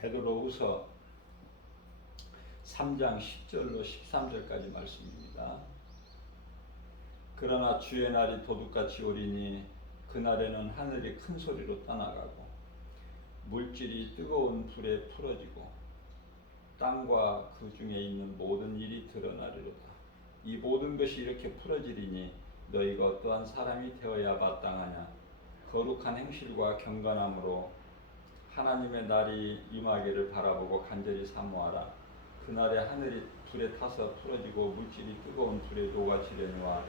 베드로후서 3장 10절로 13절까지 말씀입니다. 그러나 주의 날이 도둑같이 오리니 그날에는 하늘이 큰 소리로 떠나가고 물질이 뜨거운 불에 풀어지고 땅과 그 중에 있는 모든 일이 드러나리로다. 이 모든 것이 이렇게 풀어지리니 너희가 어떠한 사람이 되어야 마땅하냐. 거룩한 행실과 경건함으로 하나님의 날이 임하기를 바라보고 간절히 사모하라. 그날에 하늘이 불에 타서 풀어지고 물질이 뜨거운 불에 녹아지려니와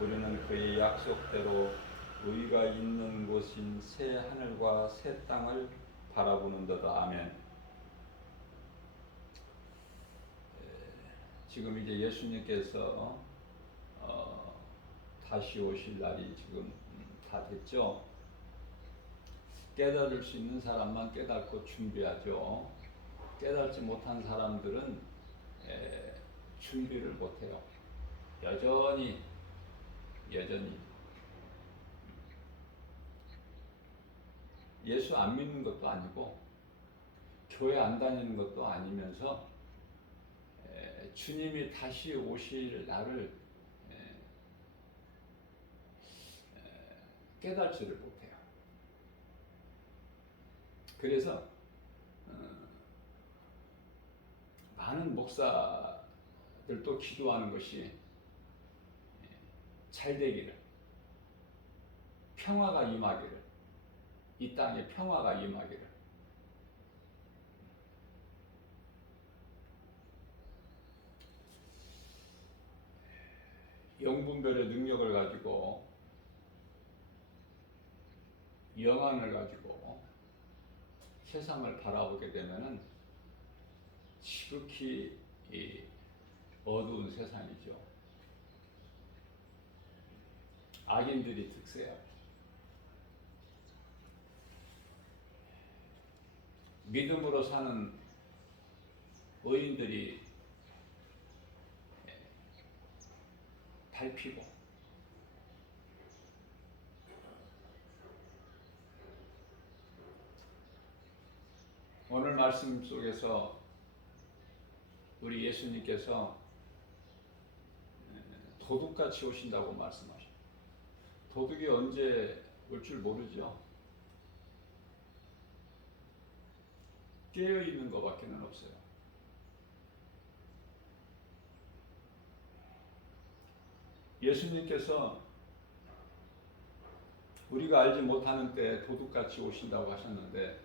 우리는 그의 약속대로 의가 있는 곳인 새 하늘과 새 땅을 바라보는도다. 아멘. 지금 이제 예수님께서 다시 오실 날이 지금 다 됐죠. 깨달을 수 있는 사람만 깨닫고 준비하죠. 깨닫지 못한 사람들은 준비를 못해요. 여전히 예수 안 믿는 것도 아니고 교회 안 다니는 것도 아니면서 주님이 다시 오실 날을 깨달지를 못해요. 그래서 많은 목사들도 기도하는 것이 잘 되기를, 평화가 임하기를, 이 땅에 평화가 임하기를. 영분별의 능력을 가지고 영안을 가지고 세상을 바라보게 되면은 지극히 어두운 세상이죠. 악인들이 득세하고 믿음으로 사는 의인들이 밟히고 오늘 말씀 속에서 우리 예수님께서 도둑같이 오신다고 말씀하셨어요. 도둑이 언제 올 줄 모르죠. 깨어있는 것밖에는 없어요. 예수님께서 우리가 알지 못하는 때 도둑같이 오신다고 하셨는데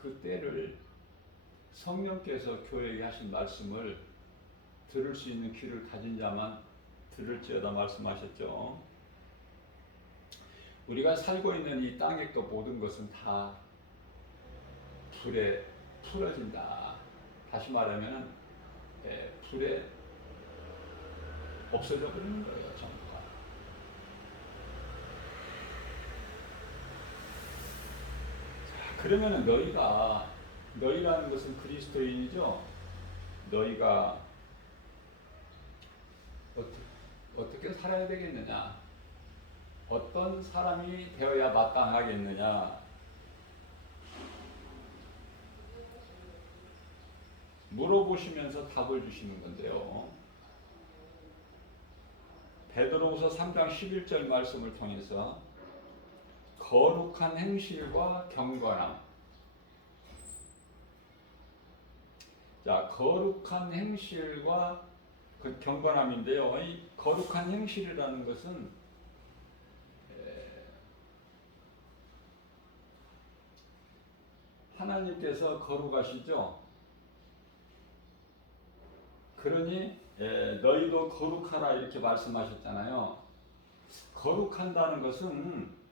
그 때를 성령께서 교회에 하신 말씀을 들을 수 있는 귀를 가진 자만 들을지어다 말씀하셨죠. 우리가 살고 있는 이 땅의 것 모든 것은 다 불에 풀어진다. 다시 말하면 불에 없어져 버리는 거예요. 전부가. 그러면 너희라는 것은 그리스도인이죠. 너희가 어떻게 살아야 되겠느냐? 어떤 사람이 되어야 마땅하겠느냐? 물어보시면서 답을 주시는 건데요. 베드로후서 3장 11절 말씀을 통해서 거룩한 행실과 경건함. 자, 거룩한 행실과 그 경건함인데요. 이 거룩한 행실이라는 것은 하나님께서 거룩하시죠. 그러니 너희도 거룩하라 이렇게 말씀하셨잖아요. 거룩한다는 것은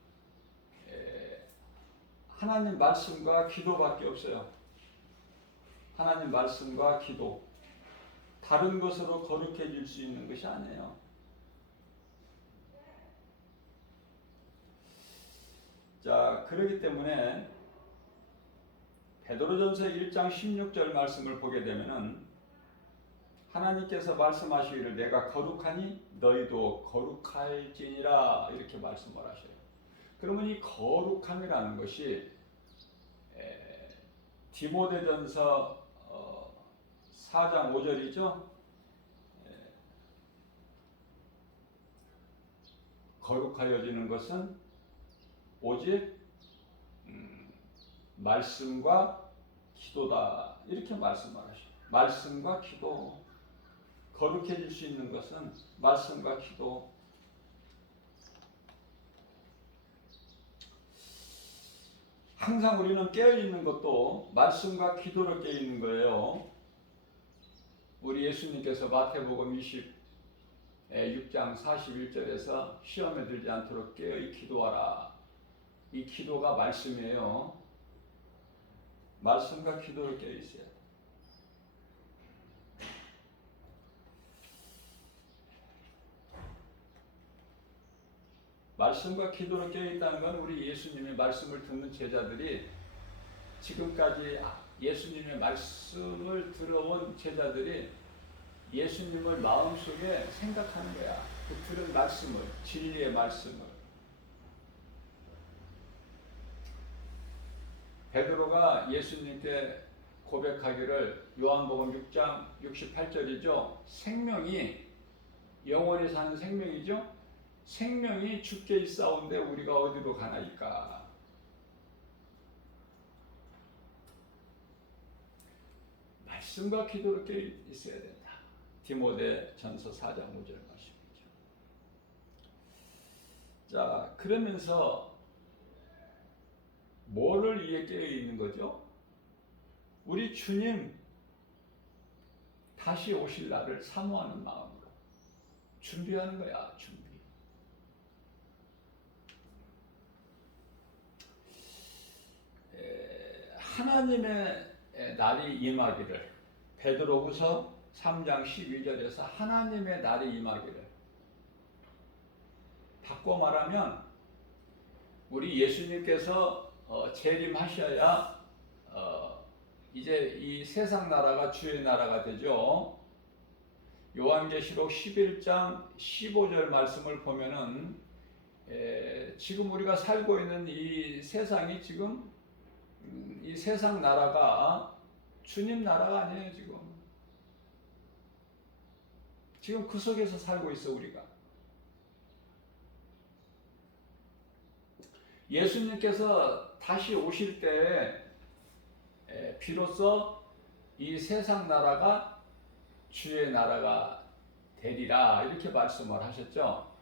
하나님 말씀과 기도밖에 없어요. 하나님 말씀과 기도. 다른 것으로 거룩해질 수 있는 것이 아니에요. 자, 그렇기 때문에 베드로전서 1장 16절 말씀을 보게 되면은 하나님께서 말씀하시기를 내가 거룩하니 너희도 거룩할지니라 이렇게 말씀을 하셔요. 그러면 이 거룩함이라는 것이 디모데전서 4장 5절이죠. 거룩하여지는 것은 오직 말씀과 기도다, 이렇게 말씀하시죠. 말씀과 기도. 거룩해질 수 있는 것은 말씀과 기도. 항상 우리는 깨어있는 것도 말씀과 기도로 깨어있는 거예요. 우리 예수님께서 마태복음 26장 41절에서 시험에 들지 않도록 깨어이 기도하라. 이 기도가 말씀이에요. 말씀과 기도로 깨어있어야 돼. 말씀과 기도로 깨어있다는 건 우리 예수님의 말씀을 듣는 제자들이, 지금까지 예수님의 말씀을 들어온 제자들이 예수님을 마음속에 생각하는 거야. 그 들은 말씀을, 진리의 말씀을. 베드로가 예수님께 고백하기를, 요한복음 6장 68절이죠. 생명이, 영원히 사는 생명이죠. 생명이 주께 있사온데 우리가 어디로 가나이까. 말씀과 기도로 깨어 있어야 된다. 디모데전서 4장 5절 말씀이죠. 자, 그러면서 뭐를 위해 깨어 있는 거죠? 우리 주님 다시 오실 날을 사모하는 마음으로 준비하는 거야. 준비. 하나님의 날이 임하기를, 베드로후서 3장 12절에서 하나님의 날이 임하기를, 바꿔 말하면 우리 예수님께서 재림하셔야 이제 이 세상 나라가 주의 나라가 되죠. 요한계시록 11장 15절 말씀을 보면은 지금 우리가 살고 있는 이 세상이, 지금 이 세상 나라가 주님 나라가 아니에요. 지금 그 속에서 살고 있어. 우리가 예수님께서 다시 오실 때 비로소 이 세상 나라가 주의 나라가 되리라, 이렇게 말씀을 하셨죠.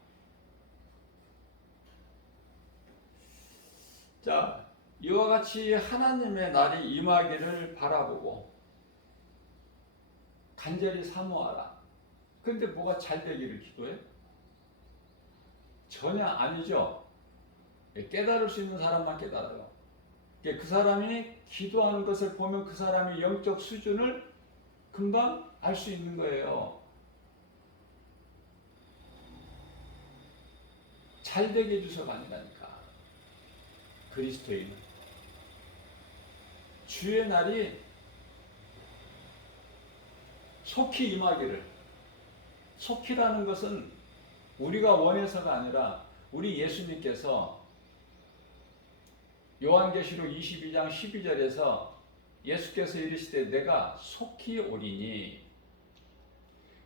자, 이와 같이 하나님의 날이 임하기를 바라보고 간절히 사모하라. 그런데 뭐가 잘 되기를 기도해? 전혀 아니죠. 깨달을 수 있는 사람만 깨달아요. 그 사람이 기도하는 것을 보면 그 사람의 영적 수준을 금방 알 수 있는 거예요. 잘 되게 해주셔가 아니라니까. 그리스도인은 주의 날이 속히 임하기를. 속히라는 것은 우리가 원해서가 아니라 우리 예수님께서 요한계시록 22장 12절에서 예수께서 이르시되 내가 속히 오리니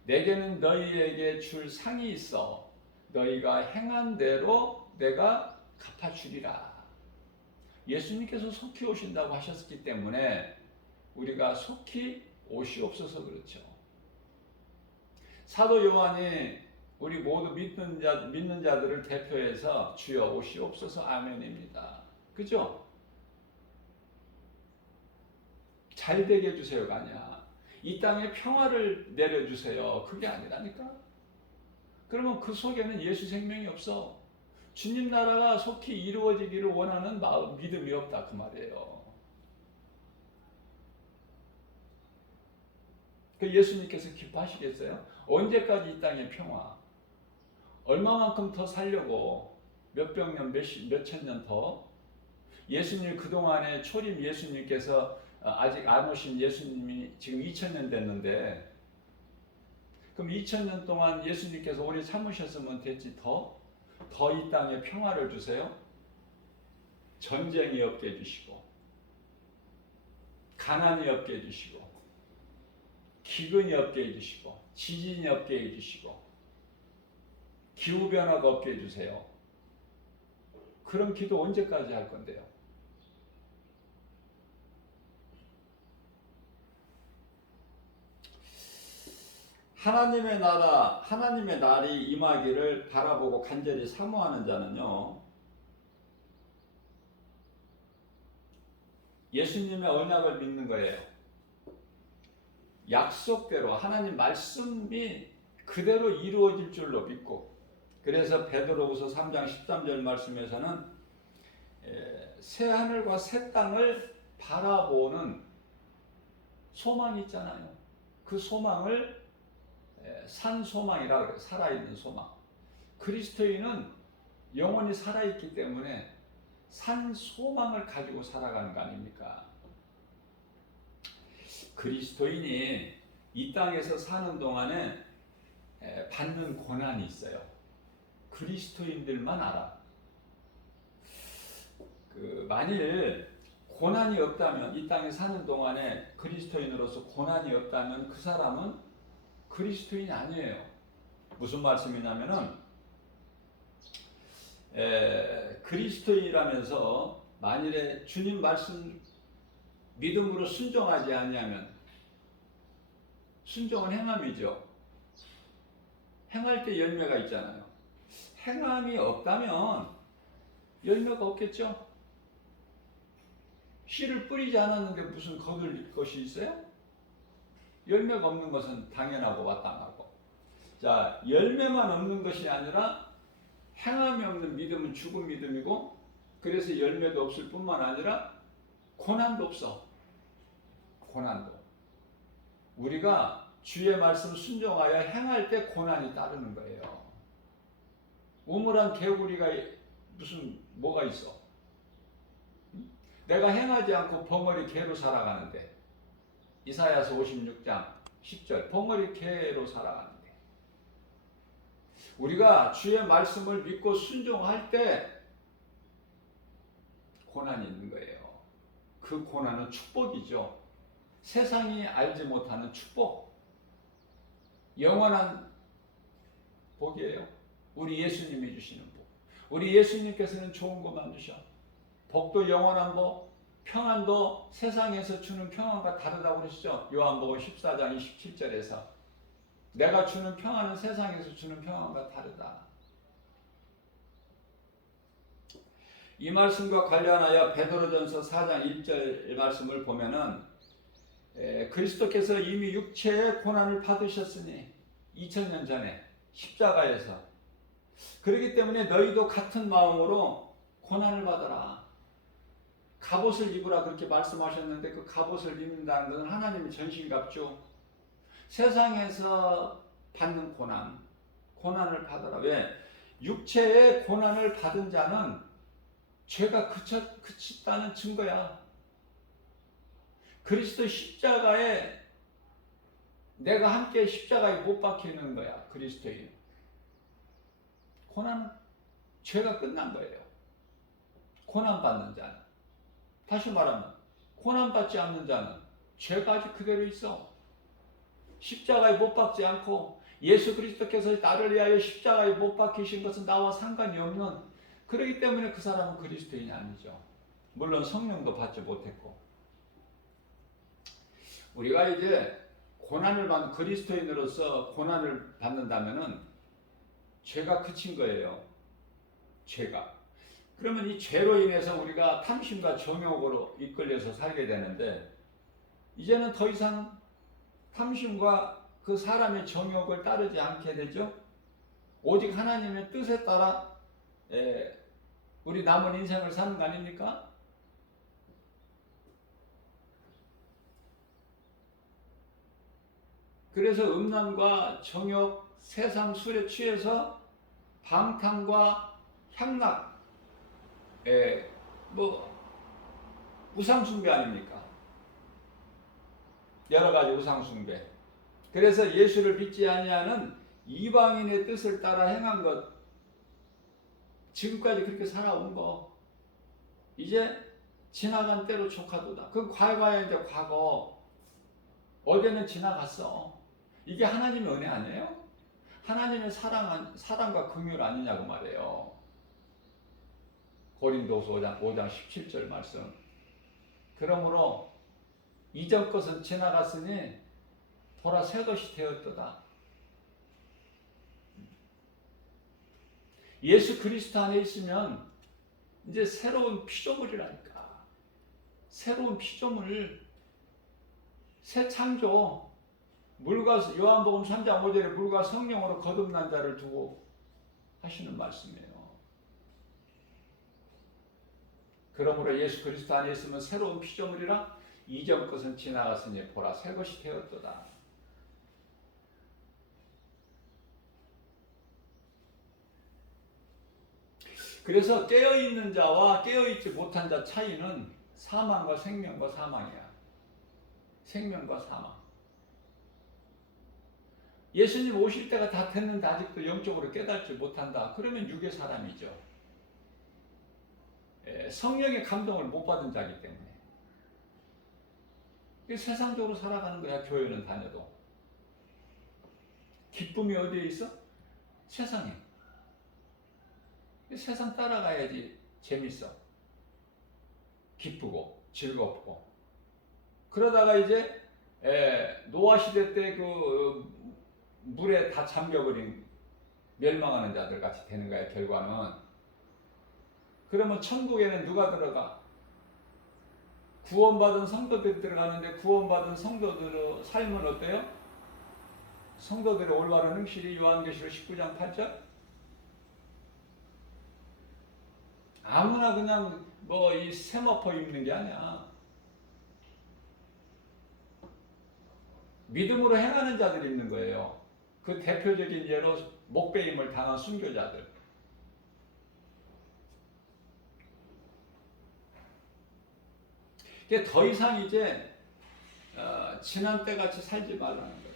내게는 너희에게 줄 상이 있어 너희가 행한 대로 내가 갚아주리라. 예수님께서 속히 오신다고 하셨기 때문에 우리가 속히 오시옵소서. 그렇죠. 사도 요한이 우리 모두 믿는 자들을 대표해서 주여 오시옵소서 아멘입니다. 그죠? 잘 되게 해주세요가 아니야. 이 땅에 평화를 내려주세요. 그게 아니라니까. 그러면 그 속에는 예수 생명이 없어. 주님 나라가 속히 이루어지기를 원하는 마음, 믿음이 없다, 그 말이에요. 그 예수님께서 기뻐하시겠어요? 언제까지 이 땅의 평화? 얼마만큼 더 살려고? 몇백 년, 몇천 년 더? 예수님 그동안에 초림 예수님께서 아직 안 오신 예수님이 지금 2000년 됐는데, 그럼 2000년 동안 예수님께서 오래 참으셨으면 됐지. 더 이 땅에 평화를 주세요. 전쟁이 없게 해주시고 가난이 없게 해주시고, 기근이 없게 해주시고, 지진이 없게 해주시고, 기후변화가 없게 해주세요. 그런 기도 언제까지 할 건데요? 하나님의 나라, 하나님의 날이 임하기를 바라보고 간절히 사모하는 자는요, 예수님의 언약을 믿는 거예요. 약속대로 하나님 말씀이 그대로 이루어질 줄로 믿고, 그래서 베드로후서 3장 13절 말씀에서는 새 하늘과 새 땅을 바라보는 소망이 있잖아요. 그 소망을 산 소망이라 그래요. 살아있는 소망. 그리스도인은 영원히 살아있기 때문에 산 소망을 가지고 살아가는 거 아닙니까? 그리스도인이 이 땅에서 사는 동안에 받는 고난이 있어요. 그리스도인들만 알아. 만일 고난이 없다면, 이 땅에 사는 동안에 그리스도인으로서 고난이 없다면 그 사람은 그리스도인이 아니에요. 무슨 말씀이냐면은 그리스도인이라면서 만일에 주님 말씀 믿음으로 순종하지 아니하면, 순종은 행함이죠. 행할 때 열매가 있잖아요. 행함이 없다면 열매가 없겠죠. 씨를 뿌리지 않았는데 무슨 거둘 것이 있어요? 열매가 없는 것은 당연하고 마땅하고. 자, 열매만 없는 것이 아니라 행함이 없는 믿음은 죽은 믿음이고, 그래서 열매도 없을 뿐만 아니라 고난도 없어. 고난도. 우리가 주의 말씀 순종하여 행할 때 고난이 따르는 거예요. 우물한 개구리가 무슨 뭐가 있어? 내가 행하지 않고 벙어리 개로 살아가는데, 이사야서 56장 10절 벙어리 개로 살아가는데, 우리가 주의 말씀을 믿고 순종할 때 고난이 있는 거예요. 그 고난은 축복이죠. 세상이 알지 못하는 축복, 영원한 복이에요. 우리 예수님이 주시는 복. 우리 예수님께서는 좋은 것만 주셔. 복도 영원한 복, 평안도 세상에서 주는 평안과 다르다고 그러시죠. 요한복음 14장 27절에서 내가 주는 평안은 세상에서 주는 평안과 다르다. 이 말씀과 관련하여 베드로전서 4장 1절 말씀을 보면은 그리스도께서 이미 육체의 고난을 받으셨으니 2000년 전에 십자가에서, 그렇기 때문에 너희도 같은 마음으로 고난을 받아라. 갑옷을 입으라 그렇게 말씀하셨는데, 그 갑옷을 입는다는 것은 하나님의 전신갑주, 세상에서 받는 고난을 받아라. 왜? 육체의 고난을 받은 자는 죄가 그쳤다는 증거야. 그리스도 십자가에 내가 함께 십자가에 못 박히는 거야. 그리스도인. 고난, 죄가 끝난 거예요. 고난 받는 자는. 다시 말하면 고난 받지 않는 자는 죄가 아직 그대로 있어. 십자가에 못 박지 않고 예수 그리스도께서 나를 위하여 십자가에 못 박히신 것은 나와 상관이 없는, 그렇기 때문에 그 사람은 그리스도인이 아니죠. 물론 성령도 받지 못했고. 우리가 이제 고난을 받는 그리스도인으로서 고난을 받는다면은 죄가 그친 거예요. 죄가. 그러면 이 죄로 인해서 우리가 탐심과 정욕으로 이끌려서 살게 되는데, 이제는 더 이상 탐심과 그 사람의 정욕을 따르지 않게 되죠. 오직 하나님의 뜻에 따라 우리 남은 인생을 사는 거 아닙니까? 그래서 음란과 정욕, 세상 술에 취해서 방탕과 향락, 우상 숭배 아닙니까? 여러 가지 우상 숭배. 그래서 예수를 믿지 아니하는 이방인의 뜻을 따라 행한 것, 지금까지 그렇게 살아온 거, 이제 지나간 때로 족하도다. 그 과거야 이제 과거. 어제는 지나갔어. 이게 하나님의 은혜 아니에요? 하나님의 사랑과 긍휼 아니냐고 말해요. 고린도서 5장 17절 말씀. 그러므로 이전 것은 지나갔으니 보라 새 것이 되었도다. 예수 그리스도 안에 있으면 이제 새로운 피조물이라니까. 새로운 피조물, 새 창조. 물과 요한복음 3장 5절에 물과 성령으로 거듭난 자를 두고 하시는 말씀이에요. 그러므로 예수 그리스도 안에 있으면 새로운 피조물이라 이전 것은 지나갔으니 보라 새 것이 되었도다. 그래서 깨어있는 자와 깨어있지 못한 자 차이는 사망과 생명과 사망이야. 생명과 사망. 예수님 오실 때가 다 됐는데 아직도 영적으로 깨닫지 못한다. 그러면 육의 사람이죠. 성령의 감동을 못 받은 자이기 때문에. 세상적으로 살아가는 거야. 교회는 다녀도. 기쁨이 어디에 있어? 세상에. 세상 따라가야지 재밌어. 기쁘고 즐겁고. 그러다가 이제 노아 시대 때 그 물에 다 잠겨버린 멸망하는 자들 같이 되는 거야. 결과는. 그러면 천국에는 누가 들어가? 구원받은 성도들이 들어가는데 구원받은 성도들의 삶은 어때요? 성도들의 올바른 행실이 요한계시록 19장 8절? 아무나 그냥 뭐 이 세마포 입는 게 아니야. 믿음으로 행하는 자들이 있는 거예요. 그 대표적인 예로 목배임을 당한 순교자들. 이게 더 이상 이제 지난 때 같이 살지 말라는 거예요.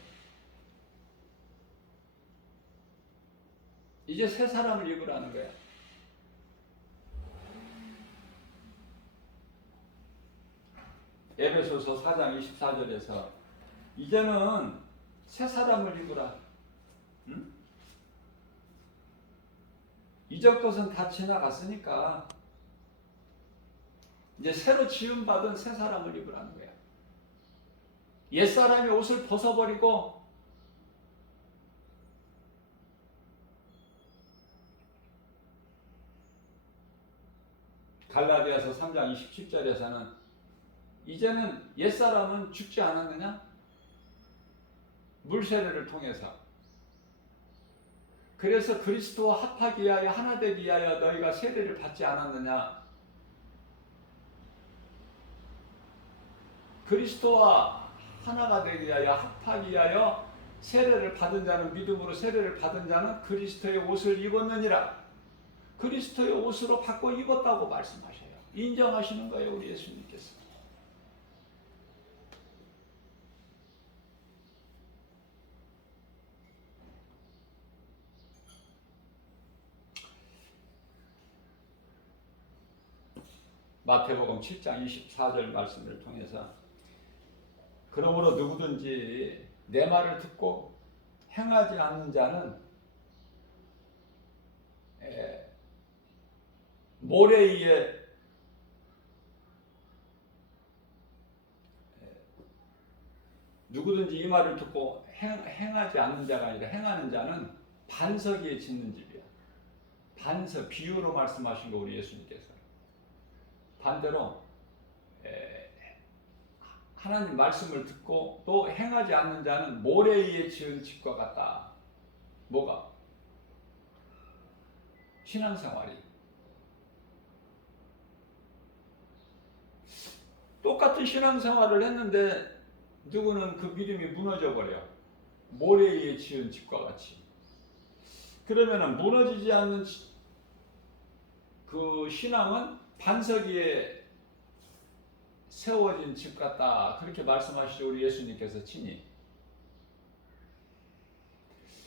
이제 새 사람을 입으라는 거야. 에베소서 4장 24절에서 이제는 새 사람을 입으라. 응? 이전 것은 다 지나갔으니까 이제 새로 지음받은 새 사람을 입으라는 거야. 옛사람이 옷을 벗어버리고 갈라디아서 3장 27절에서는 이제는 옛사람은 죽지 않았느냐? 물세례를 통해서. 그래서 그리스도와 합하기 위하여 하나 되기 위하여 너희가 세례를 받지 않았느냐? 그리스도와 하나가 되기 위하여 합하기 위하여 세례를 받은 자는 믿음으로 세례를 받은 자는 그리스도의 옷을 입었느니라. 그리스도의 옷으로 바꿔 입었다고 말씀하셔요. 인정하시는 거예요, 우리 예수님께서. 마태복음 7장 24절 말씀을 통해서 그러므로 누구든지 내 말을 듣고 행하지 않는 자는 모래 위에 누구든지 이 말을 듣고 행하지 않는 자가 아니라 행하는 자는 반석 위에 짓는 집이야. 반석, 비유로 말씀하신 거 우리 예수님께서. 반대로 하나님 말씀을 듣고 또 행하지 않는 자는 모래 위에 지은 집과 같다. 뭐가? 신앙생활이. 똑같은 신앙생활을 했는데 누구는 그 믿음이 무너져 버려. 모래 위에 지은 집과 같이. 그러면은 무너지지 않는 그 신앙은 반석 위에 세워진 집 같다. 그렇게 말씀하시죠. 우리 예수님께서 친히.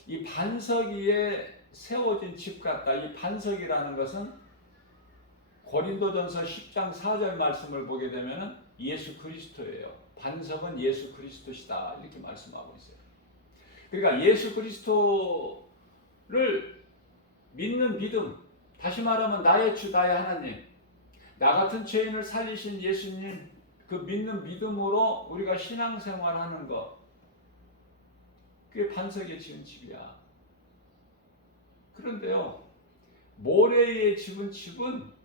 이 반석 위에 세워진 집 같다. 이 반석이라는 것은 고린도전서 10장 4절 말씀을 보게 되면 예수 그리스도예요. 반석은 예수 그리스도시다 이렇게 말씀하고 있어요. 그러니까 예수 그리스도를 믿는 믿음, 다시 말하면 나의 주 나의 하나님, 나 같은 죄인을 살리신 예수님 그 믿는 믿음으로 우리가 신앙생활하는 것, 그게 반석에 지은 집이야. 그런데요, 모래 위에 지은 집은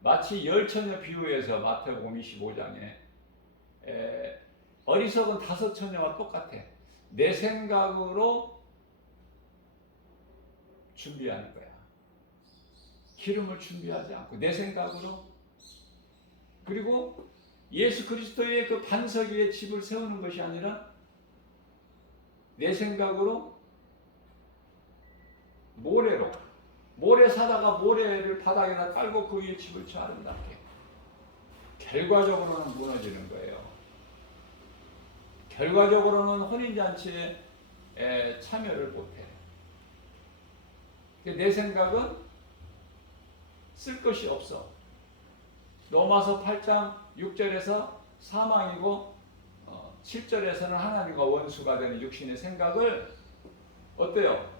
마치 열처녀 비유에서 마태복음 25장에 어리석은 5처녀와 똑같아. 내 생각으로 준비하는 거야. 기름을 준비하지 않고 내 생각으로. 그리고 예수 그리스도의 그 반석 위에 집을 세우는 것이 아니라 내 생각으로 모래 사다가 모래를 바닥에다 깔고 그 위에 집을 쳐 아름답게. 결과적으로는 무너지는 거예요. 결과적으로는 혼인잔치에 참여를 못해. 내 생각은 쓸 것이 없어. 로마서 8장 6절에서 사망이고 7절에서는 하나님과 원수가 되는 육신의 생각을 어때요?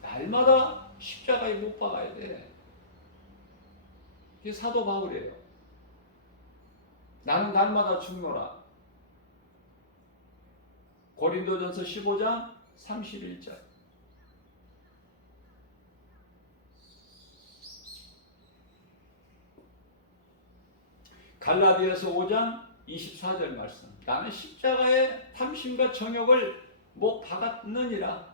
날마다 십자가에 못 박아야 돼. 이게 사도 바울이에요. 나는 날마다 죽노라. 고린도전서 15장 31절. 갈라디아서 5장 24절 말씀. 나는 십자가에 탐심과 정욕을 못 박았느니라.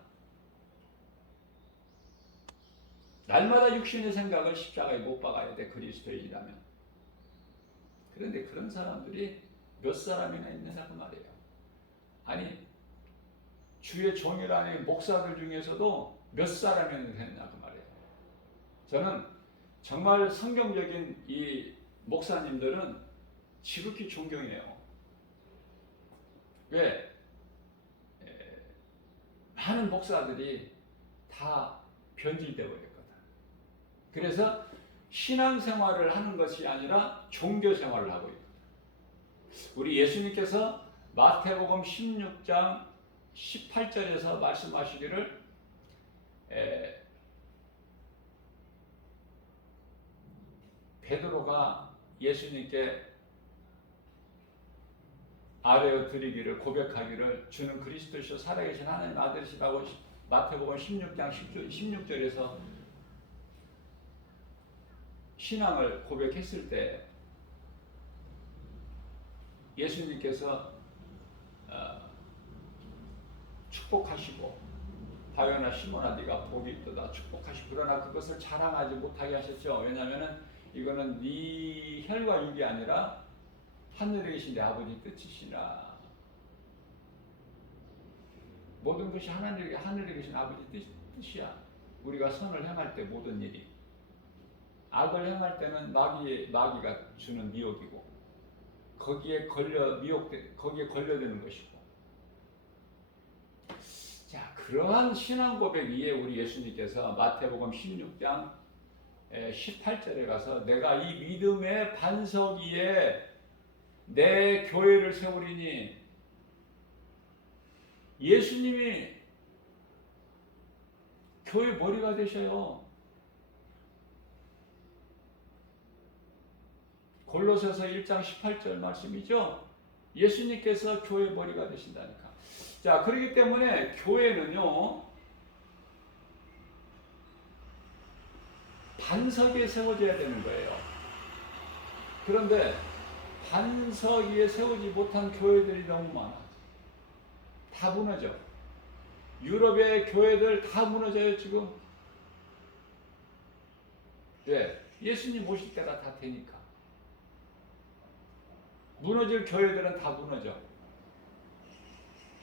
날마다 육신의 생각을 십자가에 못 박아야 돼, 그리스도인이라면. 그런데 그런 사람들이 몇 사람이나 있느냐고 말이에요. 아니, 주의 종이라는 목사들 중에서도 몇 사람이나 됐냐고 말이에요. 저는 정말 성경적인 이 목사님들은 지극히 존경해요. 왜? 많은 목사들이 다 변질되어 버렸거든. 그래서 신앙생활을 하는 것이 아니라 종교생활을 하고 있거든. 우리 예수님께서 마태복음 16장 18절에서 말씀하시기를 베드로가 예수님께 아뢰어 드리기를 고백하기를 주는 그리스도시요 살아계신 하나님 아들이시라고 마태복음 16장 16절에서 신앙을 고백했을 때 예수님께서 축복하시고 바요나 시몬아 네가 복이 있도다 축복하시고 그러나 그것을 자랑하지 못하게 하셨죠. 왜냐하면 이거는 네 혈과 육이 아니라 하늘에 계신 내 아버지 뜻이시라. 모든 것이 하늘에 계신 아버지 뜻이야. 우리가 선을 행할 때 모든 일이, 악을 행할 때는 마귀가 주는 미혹이고 거기에 걸려드는 것이고. 자, 그러한 신앙 고백 위에 우리 예수님께서 마태복음 16장 18절에 가서 내가 이 믿음의 반석 위에 내 교회를 세우리니, 예수님이 교회 머리가 되셔요. 골로새서 1장 18절 말씀이죠. 예수님께서 교회 머리가 되신다니까. 자, 그렇기 때문에 교회는요, 반석 위에 세워져야 되는 거예요. 그런데 반석 위에 세우지 못한 교회들이 너무 많아. 다 무너져. 유럽의 교회들 다 무너져요, 지금. 왜? 예수님 오실 때가 다 되니까. 무너질 교회들은 다 무너져.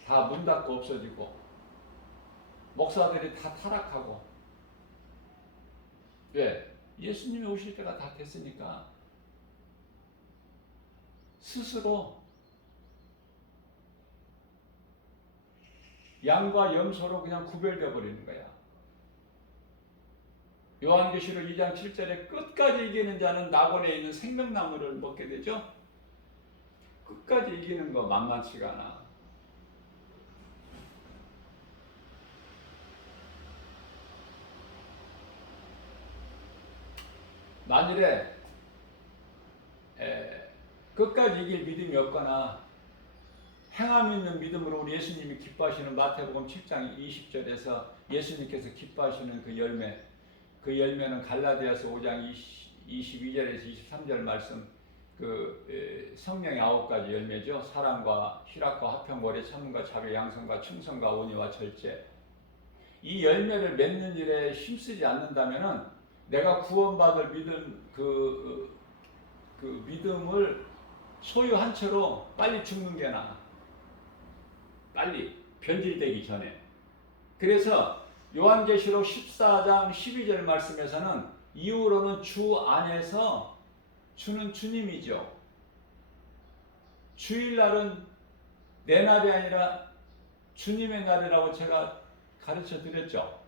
다 문 닫고 없어지고, 목사들이 다 타락하고. 왜? 예수님이 오실 때가 다 됐으니까 스스로 양과 염소로 그냥 구별되어 버리는 거야. 요한계시록 2장 7절에 끝까지 이기는 자는 낙원에 있는 생명나무를 먹게 되죠. 끝까지 이기는 거 만만치가 않아. 만일에 끝까지 이길 믿음이 없거나 행함 있는 믿음으로 우리 예수님이 기뻐하시는 마태복음 7장 20절에서 예수님께서 기뻐하시는 그 열매, 그 열매는 갈라디아서 5장 22절에서 23절 말씀, 그 성령의 9가지 열매죠. 사랑과 희락과 화평, 오래 참음과 자비, 양선과 충성과 온유와 절제. 이 열매를 맺는 일에 힘쓰지 않는다면은 내가 구원받을 믿음, 그 믿음을 소유한 채로 빨리 죽는 게 나아. 빨리 변질되기 전에. 그래서 요한계시록 14장 12절 말씀에서는 이후로는 주 안에서, 주는 주님이죠. 주일날은 내 날이 아니라 주님의 날이라고 제가 가르쳐 드렸죠.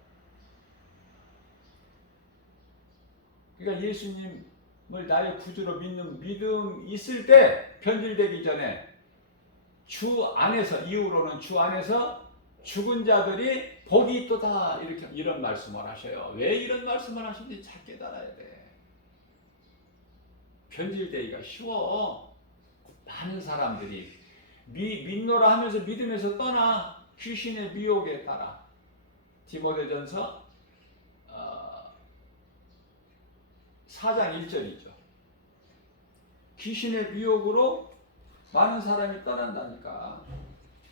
그러니까 예수님을 나의 구주로 믿는 믿음 있을 때 변질되기 전에 주 안에서, 이후로는 주 안에서 죽은 자들이 복이 있도다, 이렇게 이런 말씀을 하셔요. 왜 이런 말씀을 하시는지 잘 깨달아야 돼. 변질되기가 쉬워. 많은 사람들이 믿노라 하면서 믿음에서 떠나 귀신의 미혹에 따라. 디모데전서 4장 1절이죠. 귀신의 미혹으로 많은 사람이 떠난다니까.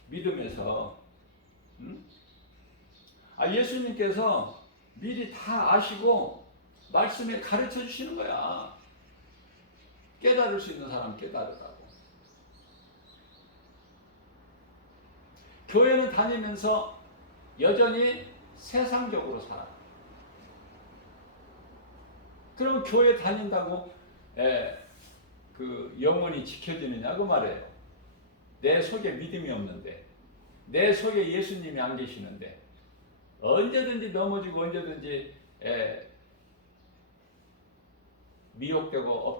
믿음에서. 예수님께서 미리 다 아시고 말씀에 가르쳐 주시는 거야. 깨달을 수 있는 사람 깨달으라고. 교회는 다니면서 여전히 세상적으로 살아. 그러면 교회 다닌다고 그 영혼이 지켜지느냐 그 말이에요. 내 속에 믿음이 없는데, 내 속에 예수님이 안 계시는데 언제든지 넘어지고 언제든지 미혹되고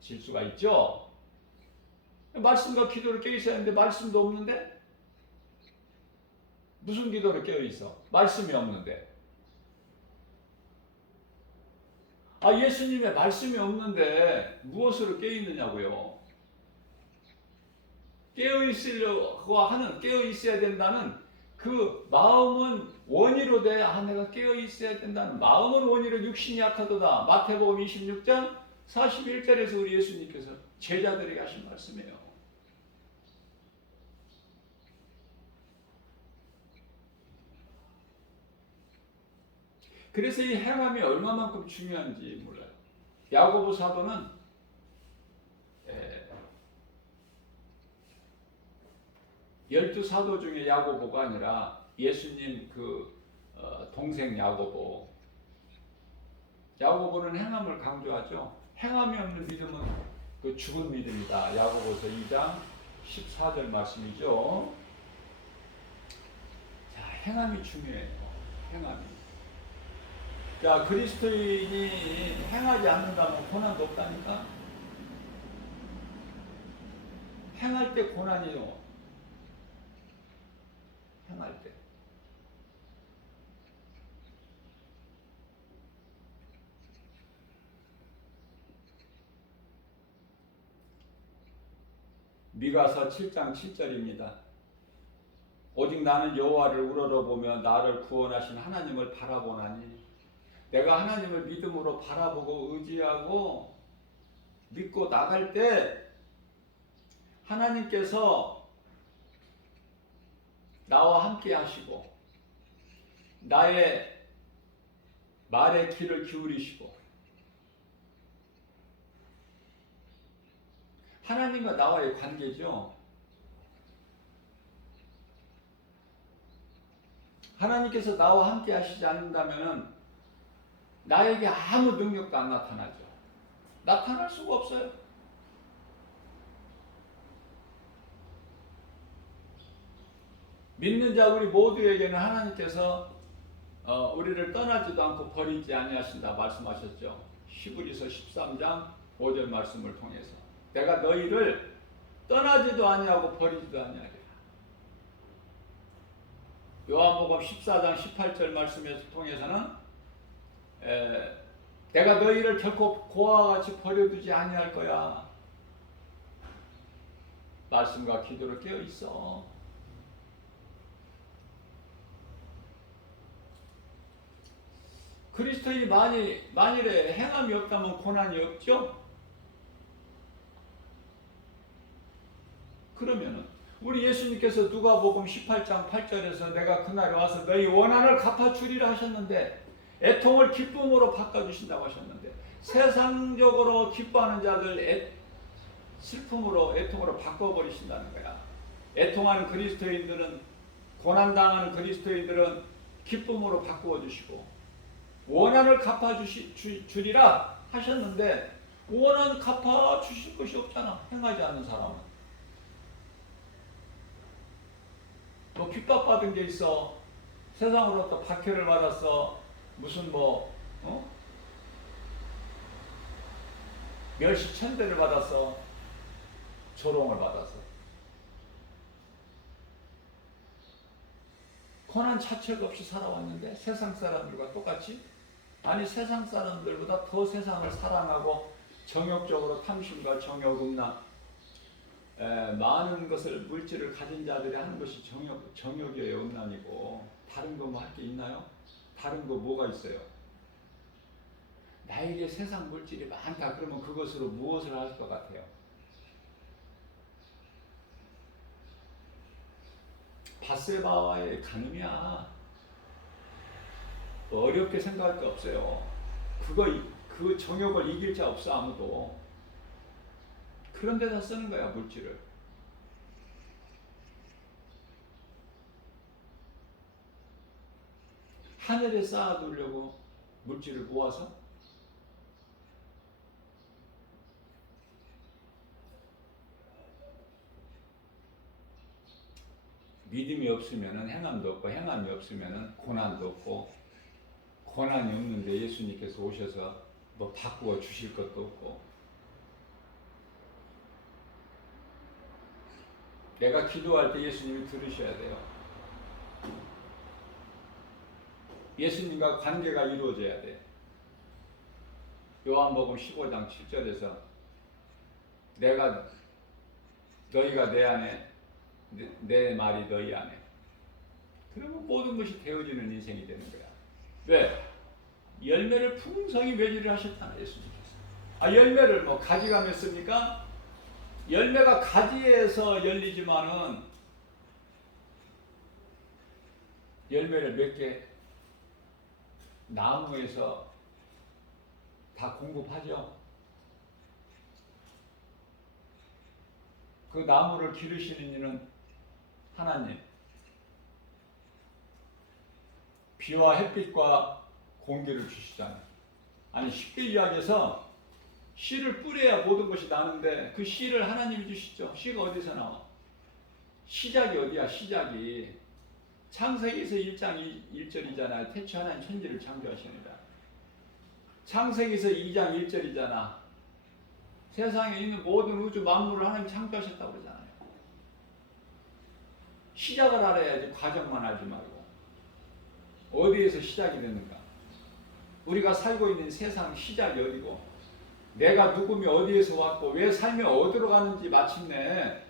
질 수가 있죠. 말씀과 기도를 깨어 있어야 하는데 말씀도 없는데 무슨 기도를 깨어 있어? 말씀이 없는데. 예수님의 말씀이 없는데 무엇으로 깨어 있느냐고요. 깨어 있어야 된다는 그 마음은 원의로 돼. 내가 깨어 있어야 된다는 마음은 원의로 육신이 약하도다. 마태복음 26장 41절에서 우리 예수님께서 제자들에게 하신 말씀이에요. 그래서 이 행함이 얼마만큼 중요한지 몰라요. 야고보 사도는 12사도 중에 야고보가 아니라 예수님 동생 야고보. 야고보는 행함을 강조하죠. 행함이 없는 믿음은 그 죽은 믿음이다. 야고보서 2장 14절 말씀이죠. 자, 행함이 중요해요. 행함이. 자, 그리스도인이 행하지 않는다면 고난도 없다니까? 행할 때 고난이요. 행할 때. 미가서 7장 7절입니다. 오직 나는 여호와를 우러러보며 나를 구원하신 하나님을 바라보나니. 내가 하나님을 믿음으로 바라보고 의지하고 믿고 나갈 때 하나님께서 나와 함께 하시고 나의 말에 귀를 기울이시고 하나님과 나와의 관계죠. 하나님께서 나와 함께 하시지 않는다면 나에게 아무 능력도 안 나타나죠. 나타날 수가 없어요. 믿는 자 우리 모두에게는 하나님께서 우리를 떠나지도 않고 버리지 아니하신다 말씀하셨죠. 히브리서 13장 5절 말씀을 통해서 내가 너희를 떠나지도 아니하고 버리지도 아니하리라. 요한복음 14장 18절 말씀을 통해서는 내가 너희를 결코 고아와 같이 버려두지 아니할 거야. 말씀과 기도로 깨어 있어. 그리스도인이 만일에 행함이 없다면 고난이 없죠? 그러면은 우리 예수님께서 누가복음 18장 8절에서 내가 그날에 와서 너희 원한을 갚아주리라 하셨는데 애통을 기쁨으로 바꿔주신다고 하셨는데 세상적으로 기뻐하는 자들 슬픔으로 애통으로 바꿔버리신다는 거야. 애통하는 그리스도인들은 고난당하는 그리스도인들은 기쁨으로 바꾸어 주시고 원한을 갚아주리라 하셨는데 원한 갚아주실 것이 없잖아. 행하지 않는 사람은. 뭐 핍박받은 게 있어. 세상으로부터 박해를 받았어. 무슨 멸시천대를 받았어. 조롱을 받았어. 고난 자체가 없이 살아왔는데 세상 사람들과 똑같이? 아니 세상 사람들보다 더 세상을 사랑하고 정욕적으로 탐심과 정욕, 음란 많은 것을 물질을 가진 자들이 하는 것이 정욕이에요. 음란이고 다른 거 뭐 할 게 있나요? 다른 거 뭐가 있어요? 나에게 세상 물질이 많다 그러면 그것으로 무엇을 할 것 같아요? 바세바와의 간음이야. 어렵게 생각할 게 없어요. 그 정욕을 이길 자 없어 아무도. 그런 데다 쓰는 거야 물질을. 하늘에 쌓아두려고 물질을 모아서 믿음이 없으면 행함도 없고 행함이 없으면 고난도 없고 고난이 없는데 예수님께서 오셔서 뭐 바꾸어 주실 것도 없고 내가 기도할 때 예수님이 들으셔야 돼요. 예수님과 관계가 이루어져야 돼. 요한복음 15장 7절에서 너희가 내 안에 내 말이 너희 안에 그러면 모든 것이 되어지는 인생이 되는 거야. 왜? 열매를 풍성히 맺으려 하셨잖아 예수님께서. 열매를 뭐 가지가 맺습니까? 열매가 가지에서 열리지만은 열매를 맺게 나무에서 다 공급하죠. 그 나무를 기르시는 이는 하나님. 비와 햇빛과 공기를 주시잖아요. 아니 쉽게 이야기해서 씨를 뿌려야 모든 것이 나는데 그 씨를 하나님이 주시죠. 씨가 어디서 나와? 시작이 어디야? 시작이 창세기에서 1장 1절이잖아요. 태초 하나님 천지를 창조하시니라. 창세기에서 2장 1절이잖아. 세상에 있는 모든 우주 만물을 하나님 창조하셨다고 그러잖아요. 시작을 알아야지 과정만 알지 말고 어디에서 시작이 되는가. 우리가 살고 있는 세상 시작이 어디고 내가 누구며 어디에서 왔고 왜 살며 어디로 가는지 마침내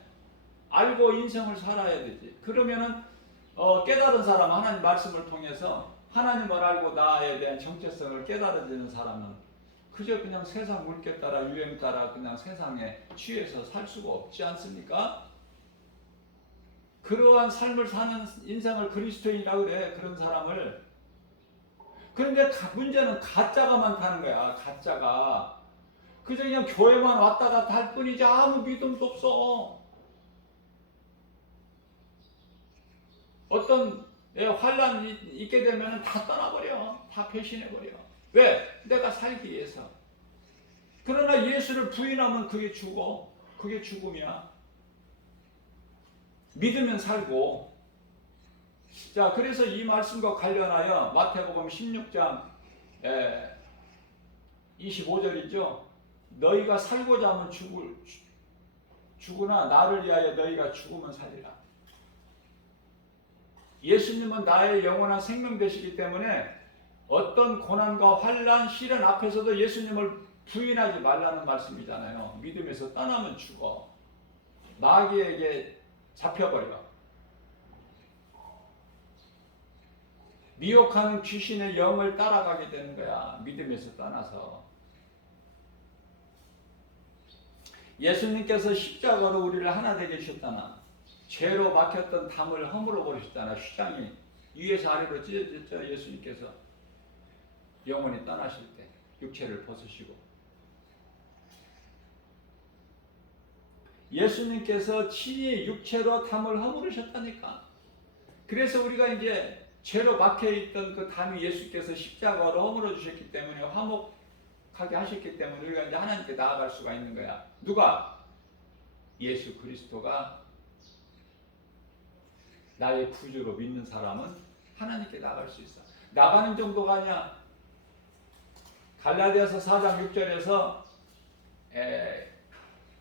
알고 인생을 살아야 되지. 그러면은 깨달은 사람 하나님 말씀을 통해서 하나님을 알고 나에 대한 정체성을 깨달아지는 사람은 그저 그냥 세상 물결 따라 유행 따라 그냥 세상에 취해서 살 수가 없지 않습니까? 그러한 삶을 사는 인생을 그리스도인이라고 그래. 그런 사람을. 그런데 문제는 가짜가 많다는 거야. 가짜가. 그저 그냥 교회만 왔다 갔다 할 뿐이지 아무 믿음도 없어. 어떤 환란이 있게 되면 다 떠나버려. 다 배신해버려. 왜? 내가 살기 위해서. 그러나 예수를 부인하면 그게 죽어. 그게 죽음이야. 믿으면 살고 자, 그래서 이 말씀과 관련하여 마태복음 16장 25절이죠. 너희가 살고자 하면 죽으나 나를 위하여 너희가 죽으면 살리라. 예수님은 나의 영원한 생명 되시기 때문에 어떤 고난과 환난, 시련 앞에서도 예수님을 부인하지 말라는 말씀이잖아요. 믿음에서 떠나면 죽어. 마귀에게 잡혀버려. 미혹하는 귀신의 영을 따라가게 되는 거야. 믿음에서 떠나서. 예수님께서 십자가로 우리를 하나 되게 하셨잖아. 죄로 막혔던 담을 허물어 버리셨잖아. 휘장이 위에서 아래로 찢어졌죠. 예수님께서 영원히 떠나실 때 육체를 벗으시고, 예수님께서 친히 육체로 담을 허물으셨다니까. 그래서 우리가 이제 죄로 막혀있던 그 담이 예수께서 십자가로 허물어 주셨기 때문에, 화목하게 하셨기 때문에 우리가 이제 하나님께 나아갈 수가 있는 거야. 누가? 예수 그리스도가 나의 구주로 믿는 사람은 하나님께 나갈 수 있어. 나가는 정도가 아니야. 갈라디아서 4장 6절에서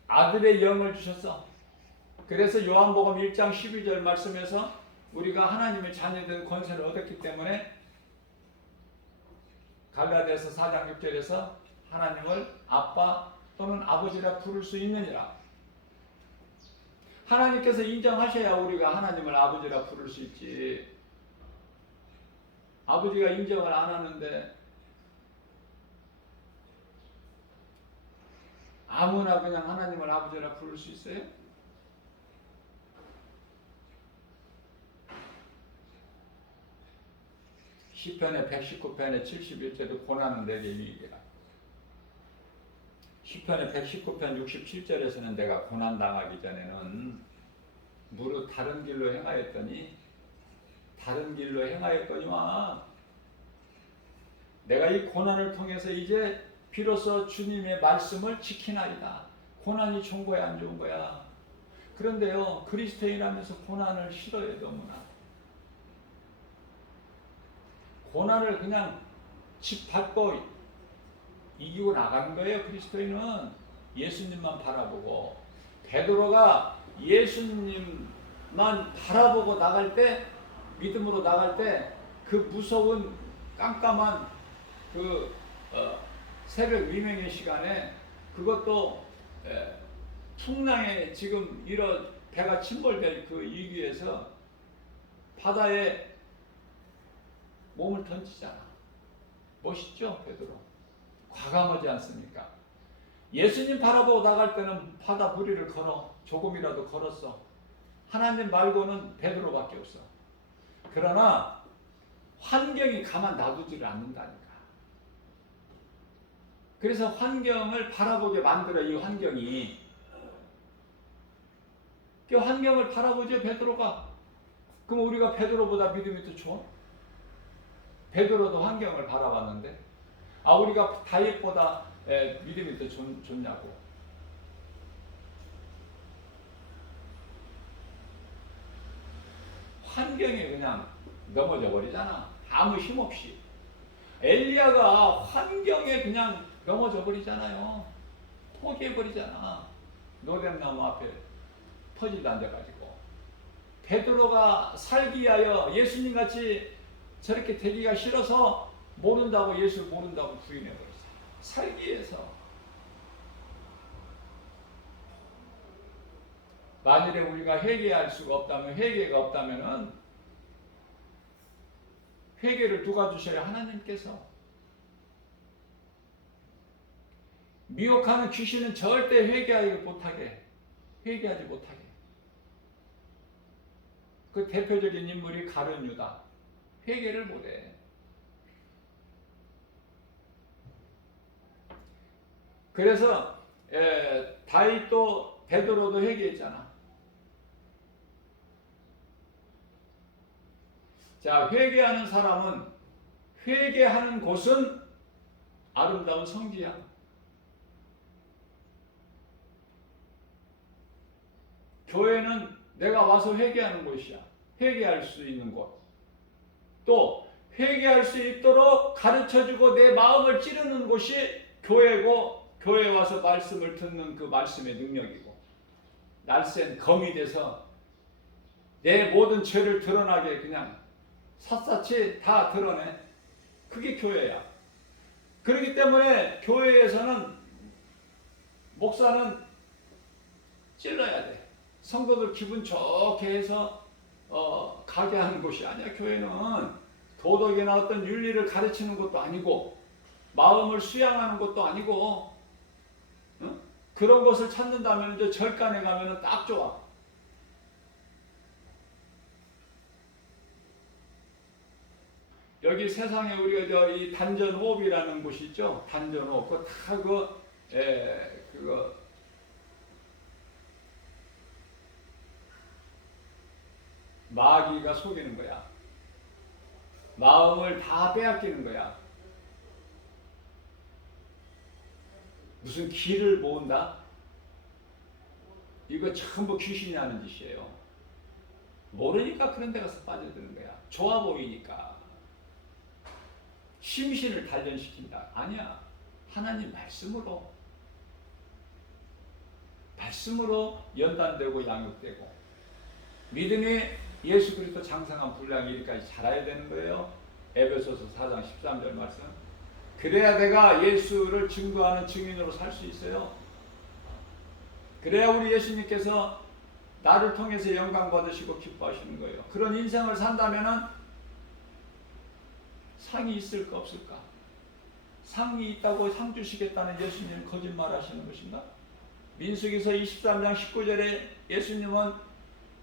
아들의 영을 주셨어. 그래서 요한복음 1장 12절 말씀에서 우리가 하나님의 자녀된 권세를 얻었기 때문에 갈라디아서 4장 6절에서 하나님을 아빠 또는 아버지라 부를 수 있느니라. 하나님께서 인정하셔야 우리가 하나님을 아버지라 부를 수 있지. 아버지가 인정을 안 하는데 아무나 그냥 하나님을 아버지라 부를 수 있어요? 시편의 119편의 71절에 고난은 내게 유익이라. 시편의 119편 67절에서는 내가 고난당하기 전에는 무릇 다른 길로 행하였더니 다른 길로 행하였거니와 내가 이 고난을 통해서 이제 비로소 주님의 말씀을 지키나이다. 고난이 좋은 거야 안 좋은 거야? 그런데요, 그리스도인이라면서 고난을 싫어해. 너무나 고난을 그냥 짓밟고 이기고 나가는 거예요. 그리스도인은 예수님만 바라보고. 베드로가 예수님만 바라보고 나갈 때, 믿음으로 나갈 때 그 무서운 깜깜한 그 새벽 미명의 시간에, 그것도 풍랑에 지금 배가 침몰될 그 위기에서 바다에 몸을 던지잖아. 멋있죠, 베드로? 과감하지 않습니까? 예수님 바라보고 나갈 때는 바다 부리를 걸어. 조금이라도 걸었어. 하나님 말고는 베드로밖에 없어. 그러나 환경이 가만 놔두지를 않는다니까. 그래서 환경을 바라보게 만들어. 이 환경이. 그 환경을 바라보죠, 베드로가. 그럼 우리가 베드로보다 믿음이 더 좋아? 베드로도 환경을 바라봤는데, 우리가 다윗보다 믿음이 더 좋냐고. 환경에 그냥 넘어져 버리잖아. 아무 힘없이. 엘리야가 환경에 그냥 넘어져 버리잖아요. 포기해 버리잖아. 노뎀나무 앞에 터지도 앉아가지고. 베드로가 살기 위하여 예수님같이 저렇게 되기가 싫어서 모른다고, 예수를 모른다고 부인해 버렸어요. 살기 위해서. 만일에 우리가 회개할 수가 없다면, 회개가 없다면은 회개를 누가 주셔야? 하나님께서. 미혹하는 귀신은 절대 회개하지 못하게. 그 대표적인 인물이 가룟 유다. 회개를 못해. 그래서 다윗도 베드로도 회개했잖아. 자, 회개하는 사람은, 회개하는 곳은 아름다운 성지야. 교회는 내가 와서 회개하는 곳이야. 회개할 수 있는 곳. 또 회개할 수 있도록 가르쳐주고 내 마음을 찌르는 곳이 교회고, 교회에 와서 말씀을 듣는 그 말씀의 능력이고, 날쌘 검이 돼서 내 모든 죄를 드러나게 그냥 샅샅이 다 드러내. 그게 교회야. 그렇기 때문에 교회에서는 목사는 찔러야 돼. 성도들 기분 좋게 해서 가게 하는 곳이 아니야. 교회는 도덕이나 어떤 윤리를 가르치는 것도 아니고 마음을 수양하는 것도 아니고, 응? 그런 것을 찾는다면 이제 절간에 가면은 딱 좋아. 여기 세상에 우리가 이 단전호흡이라는 곳이 있죠. 단전호흡. 그거 다 그거 마귀가 속이는 거야. 마음을 다 빼앗기는 거야. 무슨 기를 모은다? 이거 전부 귀신이 하는 짓이에요. 모르니까 그런 데 가서 빠져드는 거야. 좋아 보이니까. 심신을 단련시킨다. 아니야. 하나님 말씀으로 연단되고 양육되고 믿음이 예수 그리스도 장성한 분량이 이리까지 자라야 되는 거예요. 에베소서 4장 13절 말씀. 그래야 내가 예수를 증거하는 증인으로 살 수 있어요. 그래야 우리 예수님께서 나를 통해서 영광 받으시고 기뻐하시는 거예요. 그런 인생을 산다면은 상이 있을까 없을까? 상이 있다고 상 주시겠다는 예수님은 거짓말 하시는 것인가? 민수기서 23장 19절에 예수님은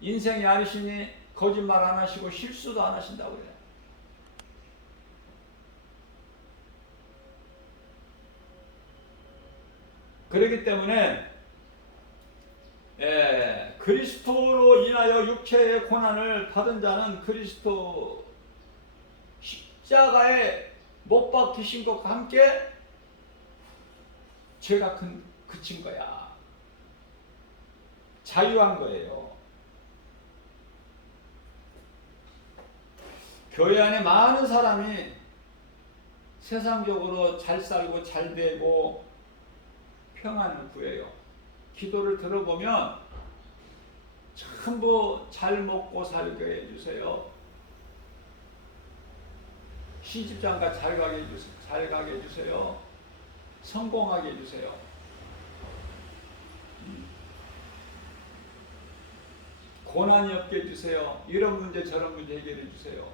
인생이 아니시니 거짓말 안 하시고 실수도 안 하신다고 그래요. 그렇기 때문에 그리스도로 인하여 육체의 고난을 받은 자는 그리스도 십자가에 못 박히신 것과 함께 죄가 그친 거야. 자유한 거예요. 교회 안에 많은 사람이 세상적으로 잘 살고 잘 되고 평안을 구해요. 기도를 들어보면 전부 잘 먹고 살게 해주세요. 시집장가 잘 가게 해주세요. 성공하게 해주세요. 고난이 없게 해주세요. 이런 문제 저런 문제 해결해 주세요.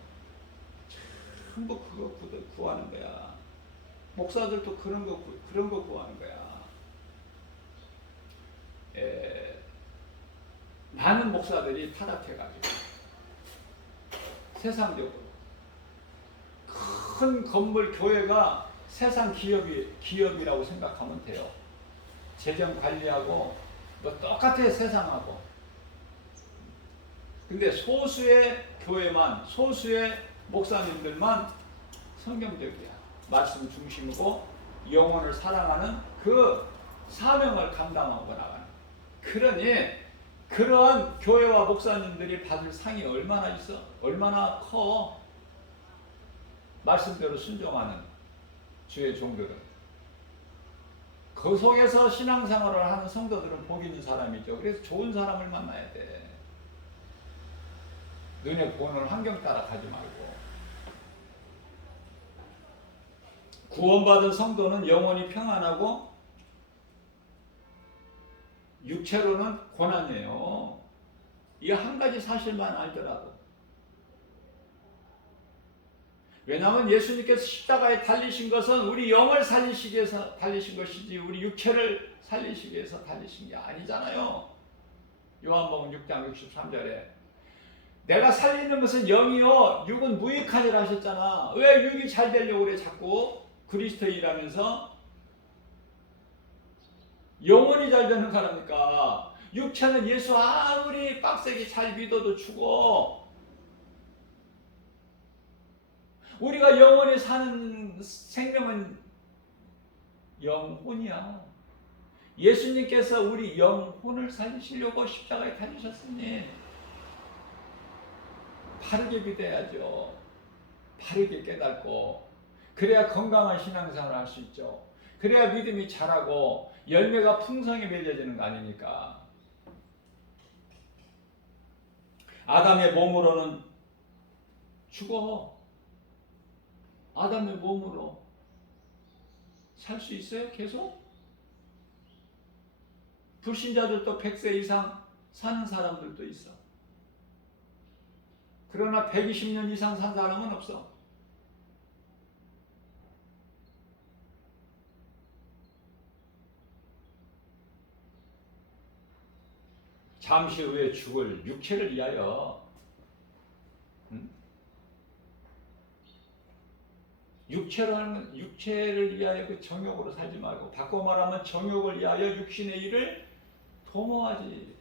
전부 그거 구하는 거야. 목사들도 그런 거 구하는 거야. 많은 목사들이 타락해가지고 세상적으로 큰 건물 교회가 세상 기업이라고 생각하면 돼요. 재정 관리하고 뭐 똑같아 세상하고. 근데 소수의 교회만, 소수의 목사님들만 성경적이야. 말씀 중심이고 영혼을 사랑하는 그 사명을 감당하고 나가는. 그러니 그러한 교회와 목사님들이 받을 상이 얼마나 있어? 얼마나 커? 말씀대로 순종하는 주의 종들은. 그 속에서 신앙생활을 하는 성도들은 복 있는 사람이죠. 그래서 좋은 사람을 만나야 돼. 눈에 보는 환경 따라 가지 말고. 구원받은 성도는 영원히 평안하고 육체로는 고난이에요. 이 한 가지 사실만 알더라도. 왜냐하면 예수님께서 십자가에 달리신 것은 우리 영을 살리시기 위해서 달리신 것이지 우리 육체를 살리시기 위해서 달리신 게 아니잖아요. 요한복음 6장 63절에 내가 살리는 것은 영이요 육은 무익하니라 하셨잖아. 왜 육이 잘 되려고 그래 자꾸 그리스도 일하면서? 영혼이 잘 되는 거라니까. 육체는 예수 아무리 빡세게 잘 믿어도 죽어. 우리가 영원히 사는 생명은 영혼이야. 예수님께서 우리 영혼을 살리시려고 십자가에 달리셨으니 바르게 믿어야죠. 바르게 깨닫고 그래야 건강한 신앙생활을 할 수 있죠. 그래야 믿음이 자라고 열매가 풍성히 맺어지는 거 아닙니까? 아담의 몸으로는 죽어. 아담의 몸으로 살 수 있어요? 계속? 불신자들도 100세 이상 사는 사람들도 있어. 그러나 120년 이상 산 사람은 없어. 잠시 후에 죽을 육체를 위하여, 육체를 위하여 그 정욕으로 살지 말고, 바꿔 말하면 정욕을 위하여 육신의 일을 도모하지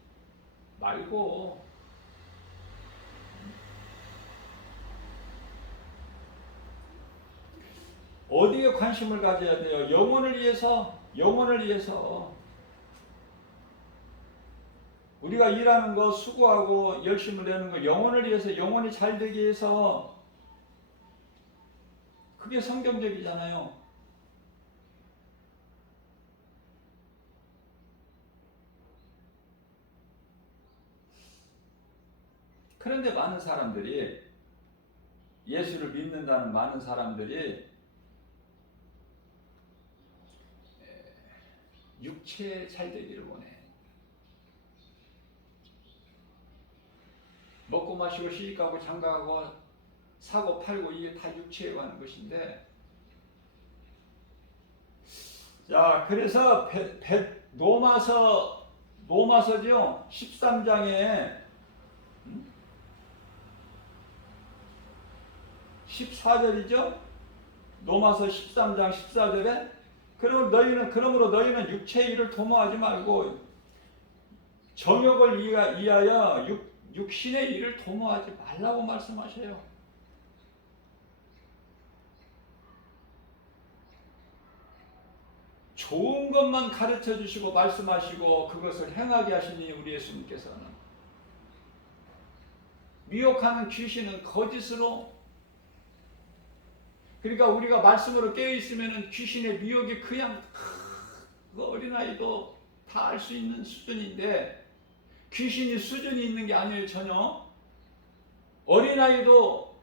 말고, 어디에 관심을 가져야 돼요? 영혼을 위해서. 우리가 일하는 거, 수고하고 열심을 내는 거, 영혼을 위해서, 영혼이 잘 되기 위해서. 그게 성경적이잖아요. 그런데 많은 사람들이, 예수를 믿는다는 많은 사람들이 육체 잘 되기를 원해. 먹고 마시고 시집가고 장가가고 사고 팔고 이게 다 육체에 관한 것인데, 자, 그래서 로마서죠 13장에 14절이죠. 로마서 13장 14절에 그러므로 너희는 육체의 일을 도모하지 말고 정욕을 위하여 육신의 일을 도모하지 말라고 말씀하셔요. 좋은 것만 가르쳐 주시고 말씀하시고 그것을 행하게 하시니 우리 예수님께서는, 미혹하는 귀신은 거짓으로, 그러니까 우리가 말씀으로 깨어있으면 귀신의 미혹이 그냥 그 어린아이도 다 알 수 있는 수준인데, 귀신이 수준이 있는 게 아니에요. 전혀. 어린아이도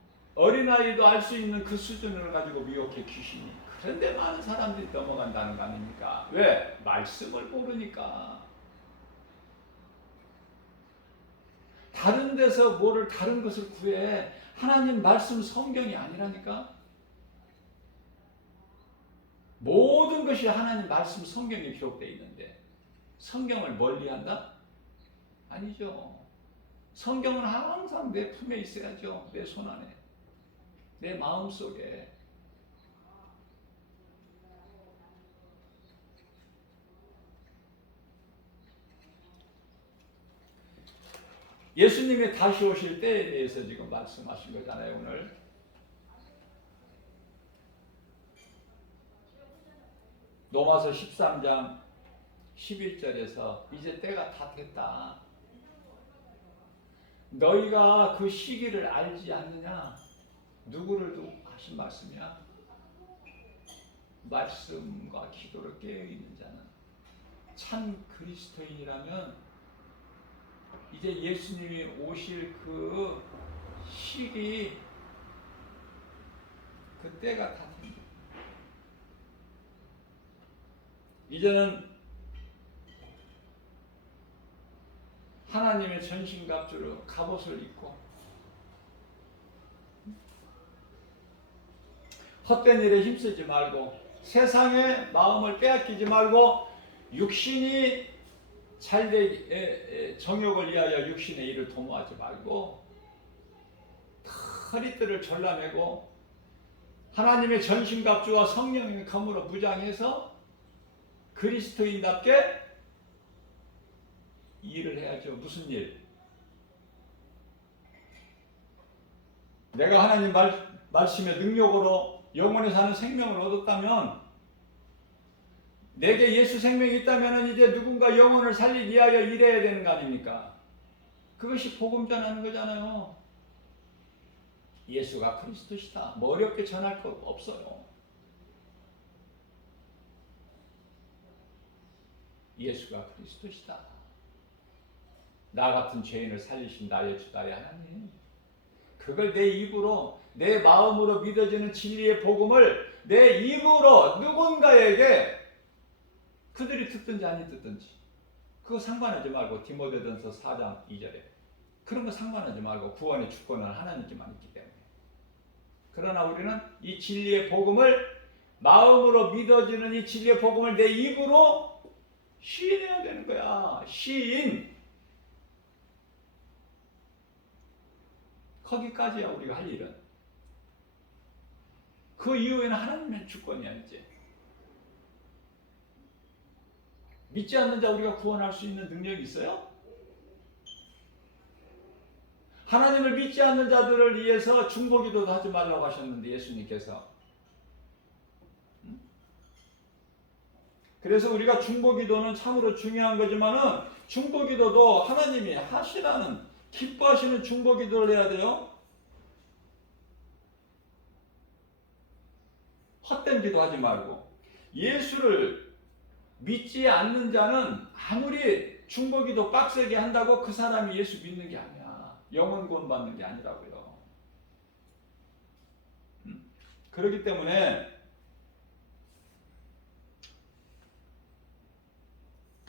알 수 있는 그 수준을 가지고 미혹해, 귀신이. 그런데 많은 사람들이 넘어간다는 거 아닙니까? 왜? 말씀을 모르니까. 다른 데서 다른 것을 구해. 하나님 말씀 성경이 아니라니까. 모든 것이 하나님 말씀 성경에 기록되어 있는데 성경을 멀리한다? 아니죠. 성경은 항상 내 품에 있어야죠. 내 손 안에, 내 마음 속에. 예수님이 다시 오실 때에 대해서 지금 말씀하신 거잖아요, 오늘. 로마서 13장 11절에서 이제 때가 다 됐다. 너희가 그 시기를 알지 않느냐? 누구를 두고 하신 말씀이야? 말씀과 기도로 깨어있는 자는. 참 그리스도인이라면 이제 예수님이 오실 그 시기, 그 때가 다 됩니다. 이제는 하나님의 전신갑주로 갑옷을 입고 헛된 일에 힘쓰지 말고 세상의 마음을 빼앗기지 말고 육신이 잘되기, 정욕을 위하여 육신의 일을 도모하지 말고 허리띠를 졸라매고 하나님의 전신갑주와 성령의 검으로 무장해서 그리스도인답게 일을 해야죠. 무슨 일? 내가 하나님 말씀의 능력으로 영원히 사는 생명을 얻었다면, 내게 예수 생명이 있다면 이제 누군가 영혼을 살리기 위하여 일해야 되는 거 아닙니까? 그것이 복음 전하는 거잖아요. 예수가 그리스도시다. 뭐 어렵게 전할 거 없어요. 예수가 그리스도시다. 나 같은 죄인을 살리신 나의 주 나의 하나님. 그걸 내 입으로 내 마음으로 믿어지는 진리의 복음을 내 입으로 누군가에게 그들이 듣든지 아니 듣든지 그거 상관하지 말고 디모데전서 4장 2절에 그런 거 상관하지 말고 구원의 주권은 하나님께만 있기 때문에 그러나 우리는 이 진리의 복음을 마음으로 믿어지는 이 진리의 복음을 내 입으로 시인해야 되는 거야. 시인. 거기까지야 우리가 할 일은. 그 이후에는 하나님의 주권이야 이제. 믿지 않는 자 우리가 구원할 수 있는 능력이 있어요? 하나님을 믿지 않는 자들을 위해서 중보기도도 하지 말라고 하셨는데 예수님께서. 그래서 우리가 중보기도는 참으로 중요한 거지만은 중보기도도 하나님이 하시라는 기뻐하시는 중보기도를 해야 돼요. 헛된 기도하지 말고. 예수를 믿지 않는 자는 아무리 중보기도 빡세게 한다고 그 사람이 예수 믿는 게 아니야. 영혼 구원 받는 게 아니라고요. 그렇기 때문에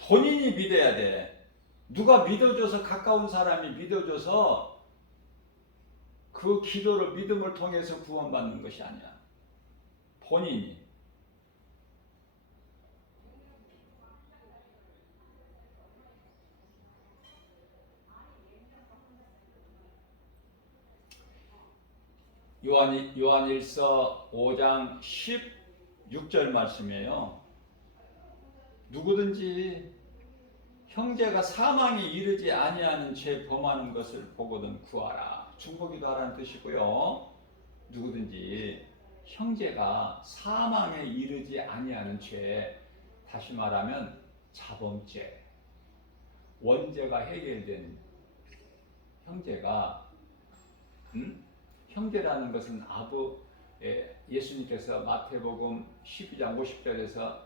본인이 믿어야 돼. 누가 믿어줘서 가까운 사람이 믿어줘서 그 기도를 믿음을 통해서 구원받는 것이 아니야. 본인이. 요한일서 5장 16절 말씀이에요. 누구든지 형제가 사망에 이르지 아니하는 죄 범하는 것을 보거든 구하라. 중보기도 하라는 뜻이고요. 누구든지 형제가 사망에 이르지 아니하는 죄, 다시 말하면 자범죄, 원죄가 해결된 형제가 형제라는 것은 예수님께서 마태복음 12장 50절에서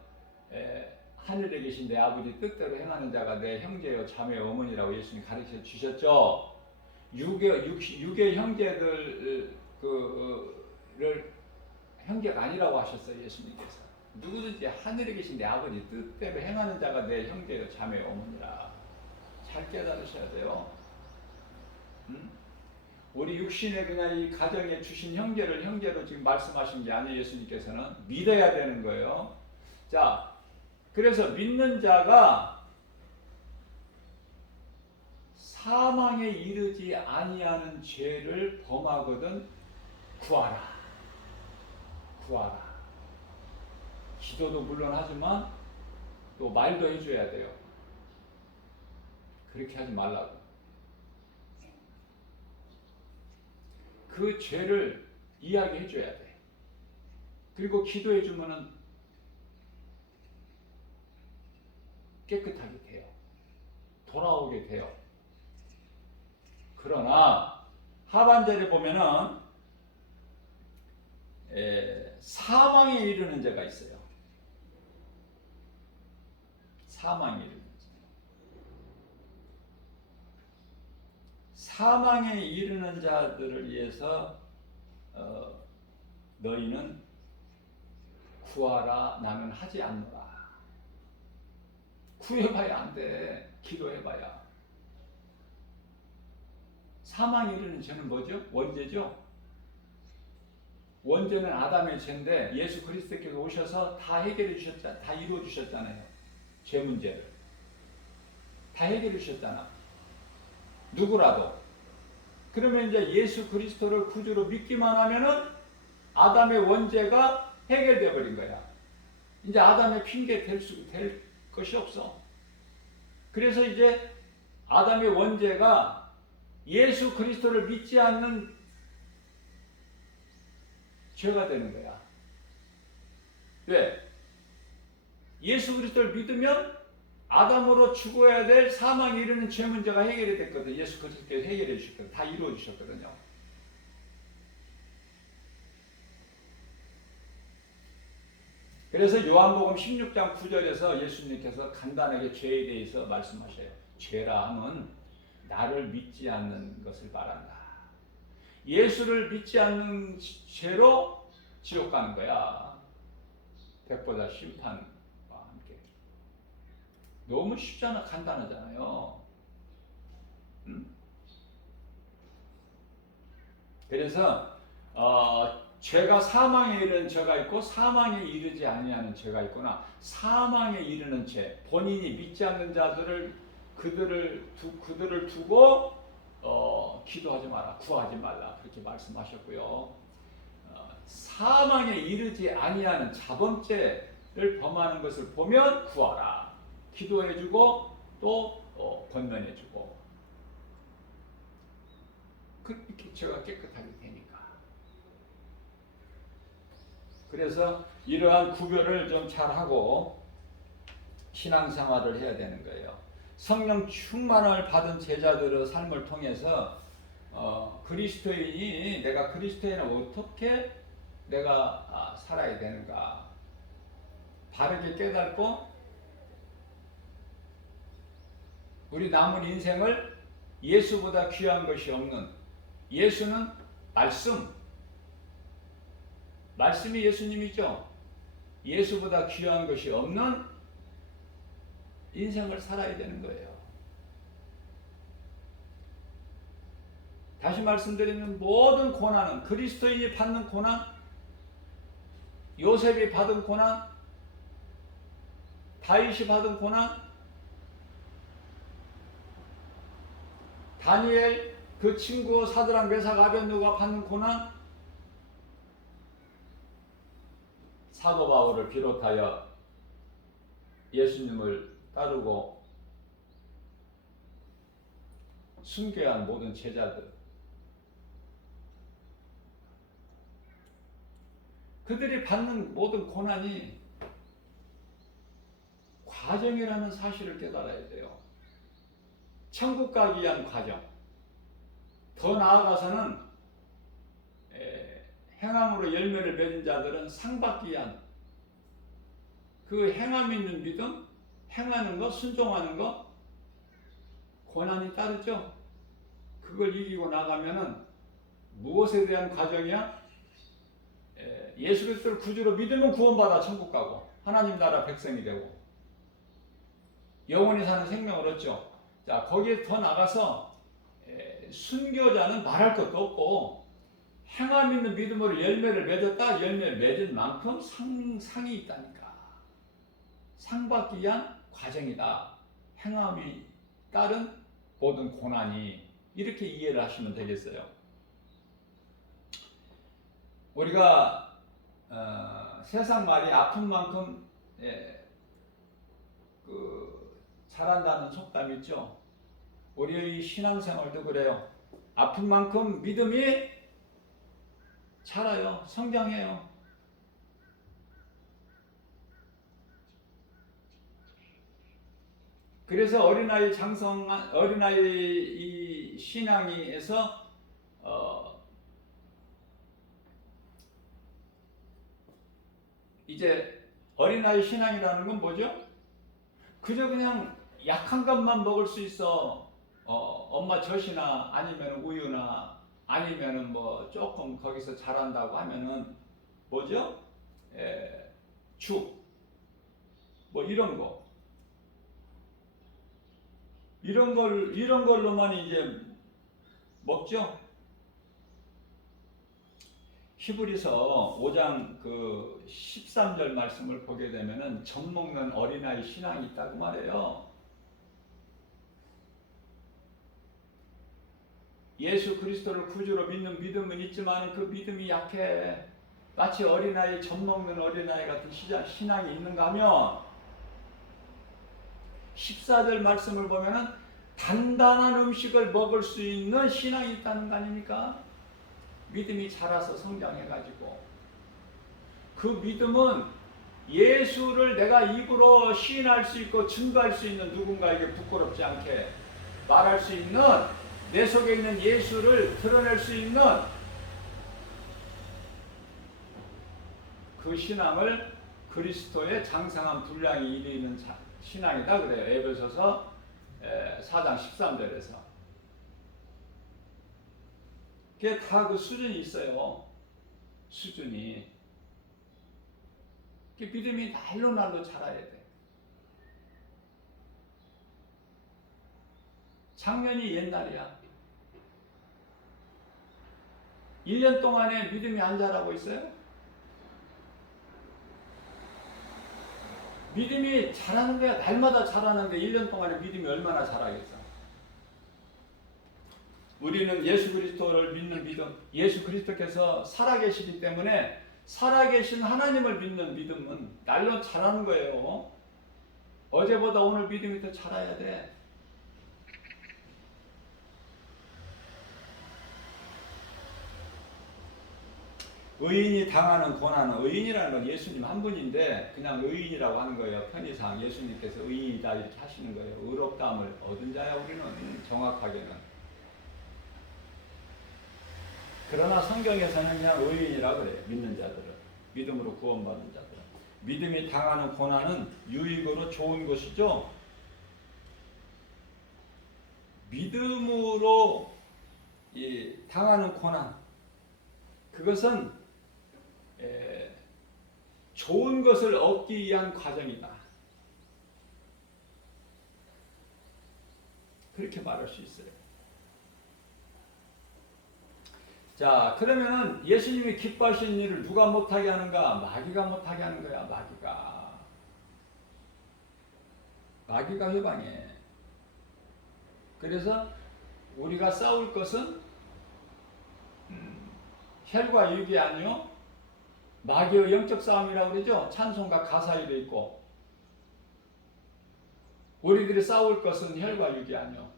하늘에 계신 내 아버지 뜻대로 행하는 자가 내 형제요 자매요 어머니라고 예수님 가르쳐 주셨죠. 육의 형제들을 형제가 아니라고 하셨어요. 예수님께서. 누구든지 하늘에 계신 내 아버지 뜻대로 행하는 자가 내 형제요 자매요 어머니라. 잘 깨달으셔야 돼요. 우리 육신의 그냥 이 가정에 주신 형제를 형제로 지금 말씀하신 게 아니에요. 예수님께서는 믿어야 되는 거예요. 자, 그래서 믿는 자가 사망에 이르지 아니하는 죄를 범하거든 구하라. 구하라. 기도도 물론 하지만 또 말도 해줘야 돼요. 그렇게 하지 말라고. 그 죄를 이야기해 줘야 돼. 그리고 기도해 주면은 깨끗하게 돼요. 돌아오게 돼요. 그러나 하반절에 보면은 사망에 이르는 죄가 있어요. 사망에 이르는 죄. 사망에 이르는 자들을 위해서 너희는 구하라. 나는 하지 않노라. 구해봐야 안 돼. 기도해봐야. 사망에 이르는 죄는 뭐죠? 원죄죠? 원죄는 아담의 죄인데 예수 그리스도께서 오셔서 다 해결해 주셨잖아요. 다 이루어 주셨잖아요. 죄 문제를. 다 해결해 주셨잖아. 누구라도. 그러면 이제 예수 그리스도를 구주로 믿기만 하면은 아담의 원죄가 해결되어 버린 거야. 이제 아담의 핑계 될 것이 없어. 그래서 이제 아담의 원죄가 예수 그리스도를 믿지 않는 죄가 되는 거야. 왜? 예수 그리스도를 믿으면 아담으로 죽어야 될 사망에 이르는 죄 문제가 해결이 됐거든. 예수 그리스도께서 해결해 주셨거든. 다 이루어 주셨거든요. 그래서 요한복음 16장 9절에서 예수님께서 간단하게 죄에 대해서 말씀하셔요. 죄라 함은 나를 믿지 않는 것을 말한다. 예수를 믿지 않는 죄로 지옥 가는 거야. 백보다 심판과 함께. 너무 쉽잖아. 간단하잖아요. 그래서 죄가 사망에 이르는 죄가 있고 사망에 이르지 아니하는 죄가 있구나. 사망에 이르는 죄, 본인이 믿지 않는 자들을 그들을 두고 기도하지 마라, 구하지 말라 그렇게 말씀하셨고요. 사망에 이르지 아니하는 자범죄를 범하는 것을 보면 구하라, 기도해주고 또 권면해주고 그렇게 죄가 깨끗하게 되니까. 그래서 이러한 구별을 좀 잘하고 신앙생활을 해야 되는 거예요. 성령 충만을 받은 제자들의 삶을 통해서 그리스도인이 내가 그리스도인을 어떻게 내가 살아야 되는가 바르게 깨닫고 우리 남은 인생을 예수보다 귀한 것이 없는, 예수는 말씀이 예수님이죠. 예수보다 귀한 것이 없는 인생을 살아야 되는 거예요. 다시 말씀드리면 모든 고난은, 그리스도인이 받는 고난, 요셉이 받은 고난, 다윗이 받은 고난, 다니엘 그 친구 사드락 메삭 아벳느고가 받는 고난, 사도 바울을 비롯하여 예수님을 따르고 순교한 모든 제자들, 그들이 받는 모든 고난이 과정이라는 사실을 깨달아야 돼요. 천국 가기 위한 과정. 더 나아가서는 행함으로 열매를 맺은 자들은 상 받기 위한 그 행함 있는 믿음, 행하는 것, 순종하는 것, 고난이 따르죠. 그걸 이기고 나가면은 무엇에 대한 과정이야? 예수 그리스도를 구주로 믿으면 구원받아 천국 가고 하나님 나라 백성이 되고 영원히 사는 생명을 얻죠. 자, 거기에 더 나가서 순교자는 말할 것도 없고 행함 있는 믿음으로 열매를 맺었다. 열매를 맺은 만큼 상이 있다니까. 상 받기 위한 과정이다. 행함이 따른 모든 고난이. 이렇게 이해를 하시면 되겠어요. 우리가 세상 말이 아픈 만큼 잘한다는 속담 있죠. 우리의 신앙생활도 그래요. 아픈 만큼 믿음이 자라요. 성장해요. 그래서 어린아이 이 신앙에서 이제 어린아이 신앙이라는 건 뭐죠? 그저 그냥 약한 것만 먹을 수 있어. 엄마 젖이나 아니면 우유나 아니면은 뭐 조금 거기서 자란다고 하면은 뭐죠? 죽 뭐 이런 거. 이런 걸로만 이제 먹죠. 히브리서 5장 그 13절 말씀을 보게 되면은 젖 먹는 어린아이 신앙이 있다고 말해요. 예수 그리스도를 구주로 믿는 믿음은 있지만 그 믿음이 약해. 마치 어린아이, 젖 먹는 어린아이 같은 신앙이 있는가 하면 14절 말씀을 보면은 단단한 음식을 먹을 수 있는 신앙이 있다는 거 아닙니까? 믿음이 자라서 성장해가지고 그 믿음은 예수를 내가 입으로 시인할 수 있고 증거할 수 있는 누군가에게 부끄럽지 않게 말할 수 있는 내 속에 있는 예수를 드러낼 수 있는 그 신앙을 그리스도의 장성한 분량이 이르는 신앙이다 그래요. 에베소서 4장 13절에서. 그게 다 그 수준이 있어요. 수준이. 그 믿음이 날로 자라야 돼. 작년이 옛날이야. 1년 동안에 믿음이 안 자라고 있어요? 믿음이 자라는 거야. 날마다 자라는 게 1년 동안에 믿음이 얼마나 자라겠어. 우리는 예수 그리스도를 믿는 믿음, 예수 그리스도께서 살아계시기 때문에 살아계신 하나님을 믿는 믿음은 날로 자라는 거예요. 어제보다 오늘 믿음이 더 자라야 돼. 의인이 당하는 고난은, 의인이라는 건 예수님 한 분인데 그냥 의인이라고 하는 거예요. 편의상 예수님께서 의인이다 이렇게 하시는 거예요. 의롭다함을 얻은 자야 우리는 정확하게는. 그러나 성경에서는 그냥 의인이라고 그래요. 믿는 자들은. 믿음으로 구원받은 자들은. 믿음이 당하는 고난은 유익으로 좋은 것이죠. 믿음으로 당하는 고난, 그것은 좋은 것을 얻기 위한 과정이다. 그렇게 말할 수 있어요. 자, 그러면은 예수님이 기뻐하시는 일을 누가 못하게 하는가? 마귀가 못하게 하는 거야. 마귀가 회방해. 그래서 우리가 싸울 것은 혈과 육이 아니요 마귀의 영적 싸움이라고 그러죠. 찬송가 가사에도 있고. 우리들이 싸울 것은 혈과 육이 아니요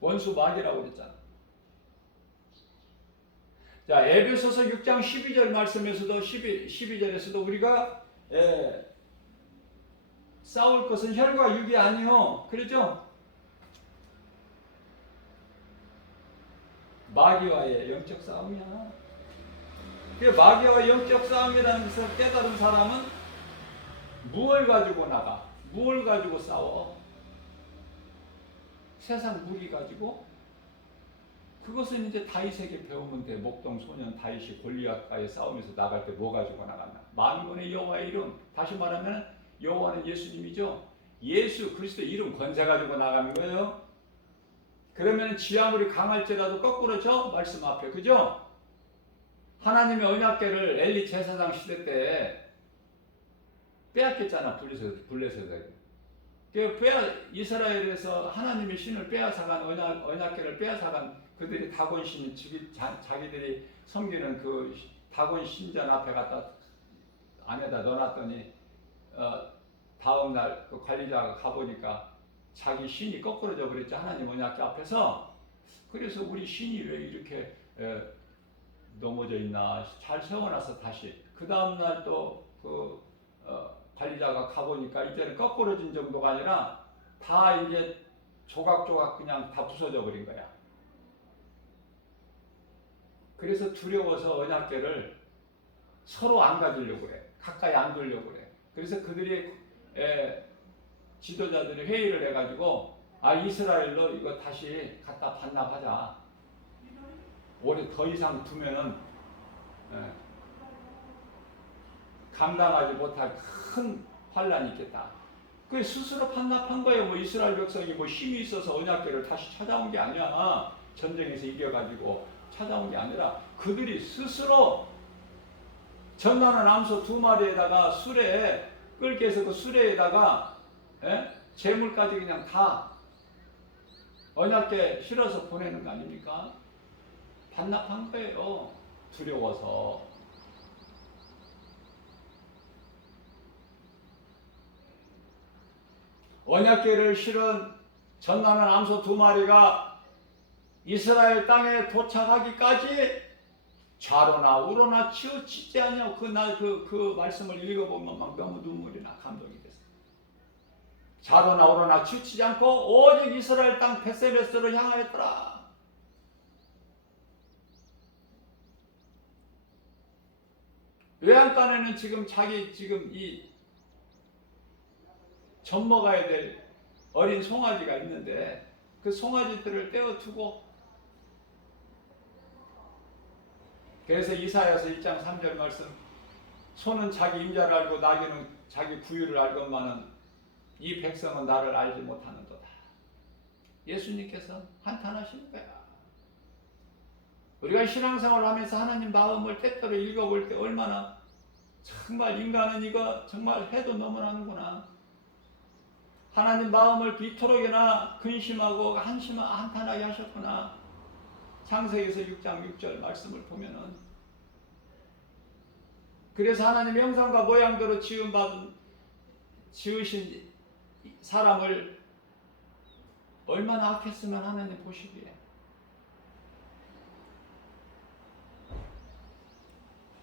원수 마귀라고 그랬잖아. 자, 에베소서 6장 12절 말씀에서도 12절에서도 우리가 싸울 것은 혈과 육이 아니요 그러죠. 마귀와의 영적 싸움이야. 그 마귀와 영적 싸움이라는 것을 깨달은 사람은 무엇을 가지고 나가? 무엇을 가지고 싸워? 세상 무기 가지고? 그것은 이제 다윗에게 배우면 돼. 목동 소년 다윗이 골리앗과의 싸움에서 나갈 때 뭐 가지고 나갔나? 만군의 여호와의 이름. 다시 말하면 여호와는 예수님이죠. 예수 그리스도 이름 권세 가지고 나가는 거예요. 그러면 지 아무리 강할지라도 거꾸로 져 말씀 앞에, 그죠? 하나님의 언약궤를 엘리 제사장 시대 때 빼앗겼잖아. 블레셋에. 이스라엘에서 하나님의 신을 빼앗아간 언약궤를 빼앗아간 그들이 다곤 신, 자기들이 섬기는 그 다곤 신전 앞에 갖다 안에다 넣어놨더니 다음날 그 관리자가 가보니까 자기 신이 거꾸로져 버렸죠. 하나님 언약궤 앞에서. 그래서 우리 신이 왜 이렇게 넘어져 있나. 잘 세워놔서 다시. 그 다음날 또 관리자가 가보니까 이제는 거꾸로진 정도가 아니라 다 이제 조각조각 그냥 다 부서져 버린 거야. 그래서 두려워서 언약궤를 서로 안 가지려고 그래. 가까이 안 두려고 그래. 그래서 그들이 지도자들이 회의를 해가지고 이스라엘로 이거 다시 갖다 반납하자. 오래 더 이상 두면은 감당하지 못할 큰 환란이 있겠다. 그 스스로 반납한 거예요. 뭐 이스라엘 백성이 뭐 힘이 있어서 언약궤를 다시 찾아온 게 아니야. 전쟁에서 이겨가지고 찾아온 게 아니라 그들이 스스로 전나는 암소 2마리에다가 수레에 끓게 해서 그 수레에다가 재물까지 그냥 다 언약궤 실어서 보내는 거 아닙니까? 반납한 거예요. 두려워서. 언약궤를 실은 전나는 암소 2마리가 이스라엘 땅에 도착하기까지 좌로나 우로나 치우치지 않냐고. 그날 그 말씀을 읽어보면 막 너무 눈물이 나. 감동이 됐어. 좌로나 우로나 치우치지 않고 오직 이스라엘 땅 베세베스로 향하였더라. 외양간에는 지금 지금 이 젖먹어야 될 어린 송아지가 있는데 그 송아지들을 떼어두고, 그래서 이사야서 1장 3절 말씀, 소는 자기 임자를 알고 나귀는 자기 구유를 알건만은 이 백성은 나를 알지 못하는도다. 예수님께서 한탄하시는 거야. 우리가 신앙생활을 하면서 하나님 마음을 때때로 읽어볼 때 얼마나 정말 인간은 이거 정말 해도 넘어가는구나. 하나님 마음을 이토록이나 근심하고 한탄하게 하셨구나. 창세기에서 6장 6절 말씀을 보면은, 그래서 하나님 형상과 모양대로 지으신 사람을 얼마나 악했으면 하나님 보시기에.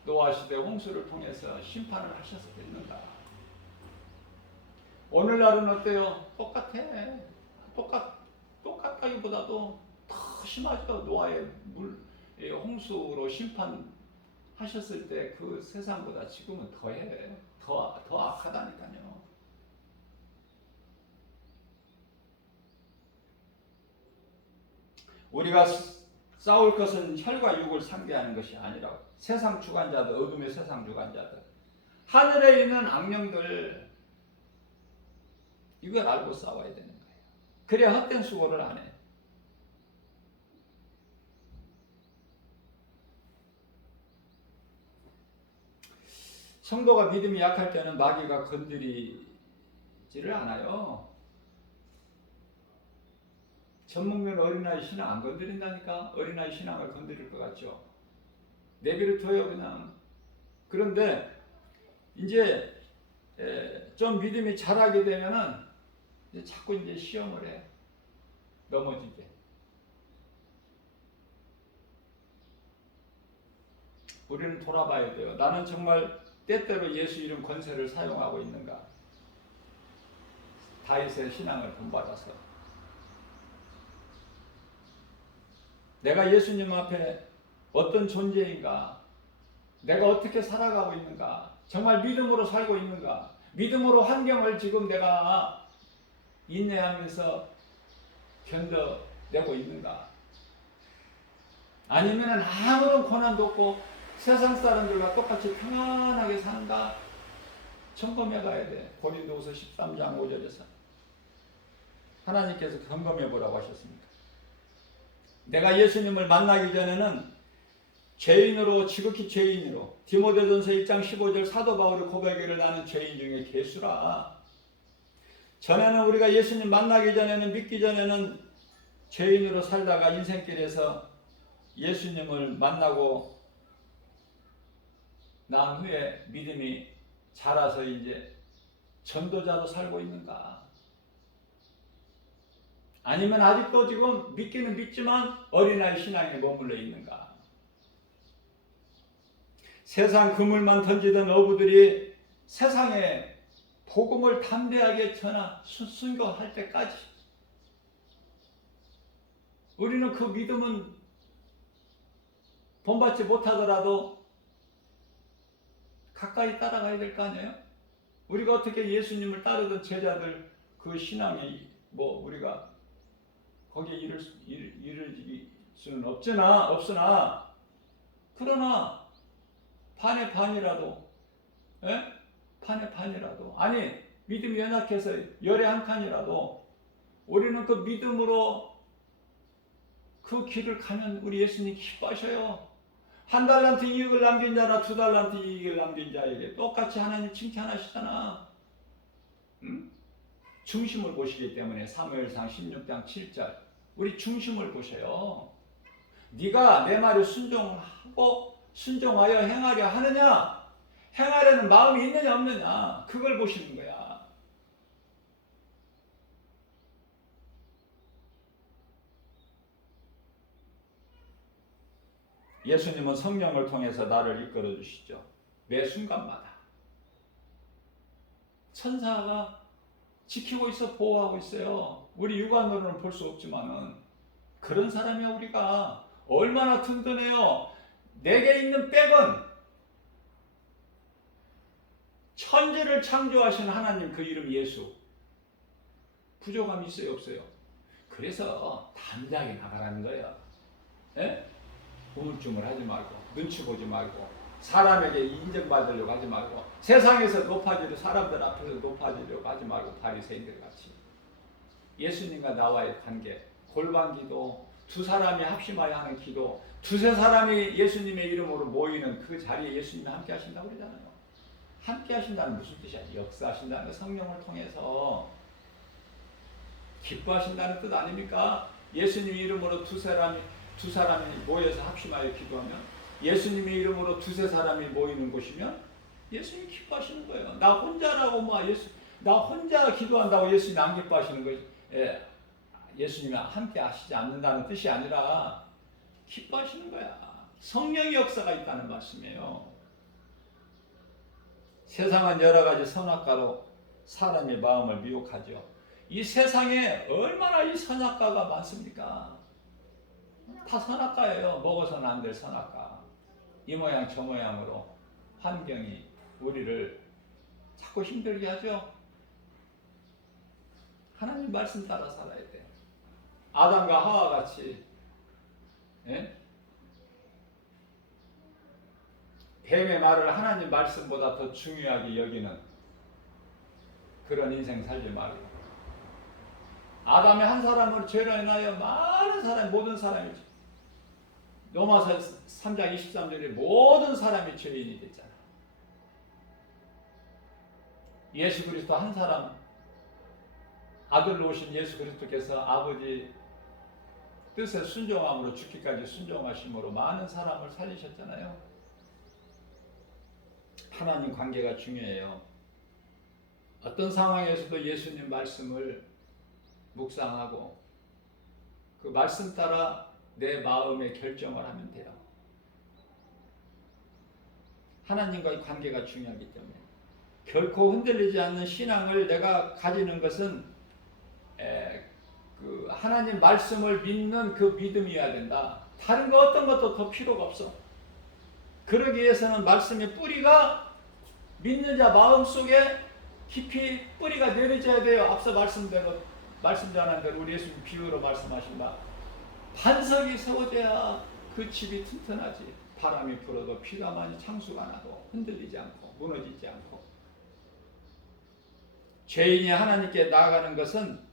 노아 시대 홍수를 통해서 심판을 하셨겠는가. 오늘날은 어때요? 똑같다기보다도 더 심하죠. 노아의 홍수로 심판하셨을 때 그 세상보다 지금은 더 악하다니까요. 우리가 싸울 것은 혈과 육을 상대하는 것이 아니라 세상 주관자들, 어둠의 세상 주관자들, 하늘에 있는 악령들, 이걸 알고 싸워야 되는 거예요. 그래야 헛된 수고를 안 해. 성도가 믿음이 약할 때는 마귀가 건드리지를 않아요. 젖먹는 어린아이 신앙 안 건드린다니까. 어린아이 신앙을 건드릴 것 같죠. 내비를 둬요 그냥. 그런데 이제 좀 믿음이 자라게 되면은 이제 자꾸 이제 시험을 해. 넘어지게. 우리는 돌아봐야 돼요. 나는 정말 때때로 예수 이름 권세를 사용하고 있는가. 다윗의 신앙을 본받아서 내가 예수님 앞에 어떤 존재인가, 내가 어떻게 살아가고 있는가, 정말 믿음으로 살고 있는가, 믿음으로 환경을 지금 내가 인내하면서 견뎌내고 있는가, 아니면 아무런 고난도 없고 세상 사람들과 똑같이 평안하게 사는가 점검해 가야 돼. 고린도후서 13장 5절에서 하나님께서 점검해 보라고 하셨습니다. 내가 예수님을 만나기 전에는 죄인으로, 지극히 죄인으로, 디모데전서 1장 15절 사도 바울의 고백을 나는 죄인 중에 괴수라. 전에는 우리가 예수님 만나기 전에는, 믿기 전에는 죄인으로 살다가 인생길에서 예수님을 만나고 난 후에 믿음이 자라서 이제 전도자로 살고 있는가? 아니면 아직도 지금 믿기는 믿지만 어린아이 신앙에 머물러 있는가? 세상 그물만 던지던 어부들이 세상에 복음을 담대하게 순교할 때까지 우리는 그 믿음은 본받지 못하더라도 가까이 따라가야 될 거 아니에요? 우리가 어떻게 예수님을 따르던 제자들 그 신앙이 우리가 거기에 이를 수는 없으나 그러나 반의 반이라도, 반의 반이라도, 아니 믿음이 연약해서 열의 한 칸이라도 우리는 그 믿음으로 그 길을 가면 우리 예수님 기뻐하셔요. 한 달란트 이익을 남긴 자나 두 달란트 이익을 남긴 자에게 똑같이 하나님 칭찬하시잖아. 중심을 보시기 때문에 사무엘상 16장 7절 우리 중심을 보셔요. 네가 내 말을 순종하여 행하려 하느냐, 행하려는 마음이 있느냐 없느냐, 그걸 보시는 거야. 예수님은 성령을 통해서 나를 이끌어 주시죠. 매 순간마다 천사가 지키고 있어, 보호하고 있어요. 우리 육안으로는 볼 수 없지만은 그런 사람이야. 우리가 얼마나 든든해요. 내게 있는 백은 천지를 창조하신 하나님 그 이름 예수. 부족함이 있어요, 없어요? 그래서 담대하게 나가라는 거예요. 예? 우물쭈물하지 말고 눈치 보지 말고 사람에게 인정받으려고 하지 말고 세상에서 높아지려 사람들 앞에서 높아지려고 하지 말고 바리새인들 같이 예수님과 나와의 관계, 골방기도, 두 사람이 합심하여 하는 기도, 두세 사람이 예수님의 이름으로 모이는 그 자리에 예수님이 함께 하신다고 그러잖아요. 함께 하신다는 무슨 뜻이야? 역사하신다는 거, 성령을 통해서 기뻐하신다는 뜻 아닙니까? 예수님 이름으로 두 사람이 모여서 합심하여 기도하면, 예수님의 이름으로 두세 사람이 모이는 곳이면 예수님이 기뻐하시는 거예요. 나 혼자라고 나 혼자 기도한다고 예수님이 안 기뻐하시는 거예요. 예수님이 함께 하시지 않는다는 뜻이 아니라 기뻐하시는 거야. 성령의 역사가 있다는 말씀이에요. 세상은 여러 가지 선악과로 사람의 마음을 미혹하죠. 이 세상에 얼마나 이 선악과가 많습니까? 다 선악과예요. 먹어서는 안 될 선악과. 이 모양 저 모양으로 환경이 우리를 자꾸 힘들게 하죠. 하나님 말씀 따라 살아야 돼요. 아담과 하와 같이 뱀의 말을 하나님 말씀보다 더 중요하게 여기는 그런 인생 살지 말고, 아담의 한 사람으로 죄로 인하여 많은 사람, 모든 사람이, 로마서 3장 23절에 모든 사람이 죄인이 됐잖아. 예수 그리스도 한 사람, 아들로 오신 예수 그리스도께서 아버지 뜻에 순종함으로 죽기까지 순종하심으로 많은 사람을 살리셨잖아요. 하나님 관계가 중요해요. 어떤 상황에서도 예수님 말씀을 묵상하고 그 말씀 따라 내 마음의 결정을 하면 돼요. 하나님과의 관계가 중요하기 때문에 결코 흔들리지 않는 신앙을 내가 가지는 것은 그 하나님 말씀을 믿는 그 믿음이어야 된다. 다른 거 어떤 것도 더 필요가 없어. 그러기 위해서는 말씀의 뿌리가 믿는 자 마음속에 깊이 뿌리가 내려져야 돼요. 앞서 말씀드린 대로 우리 예수님 비유로 말씀하신다. 반석이 세워져야 그 집이 튼튼하지. 바람이 불어도 비가 많이 창수가 나도 흔들리지 않고 무너지지 않고. 죄인이 하나님께 나아가는 것은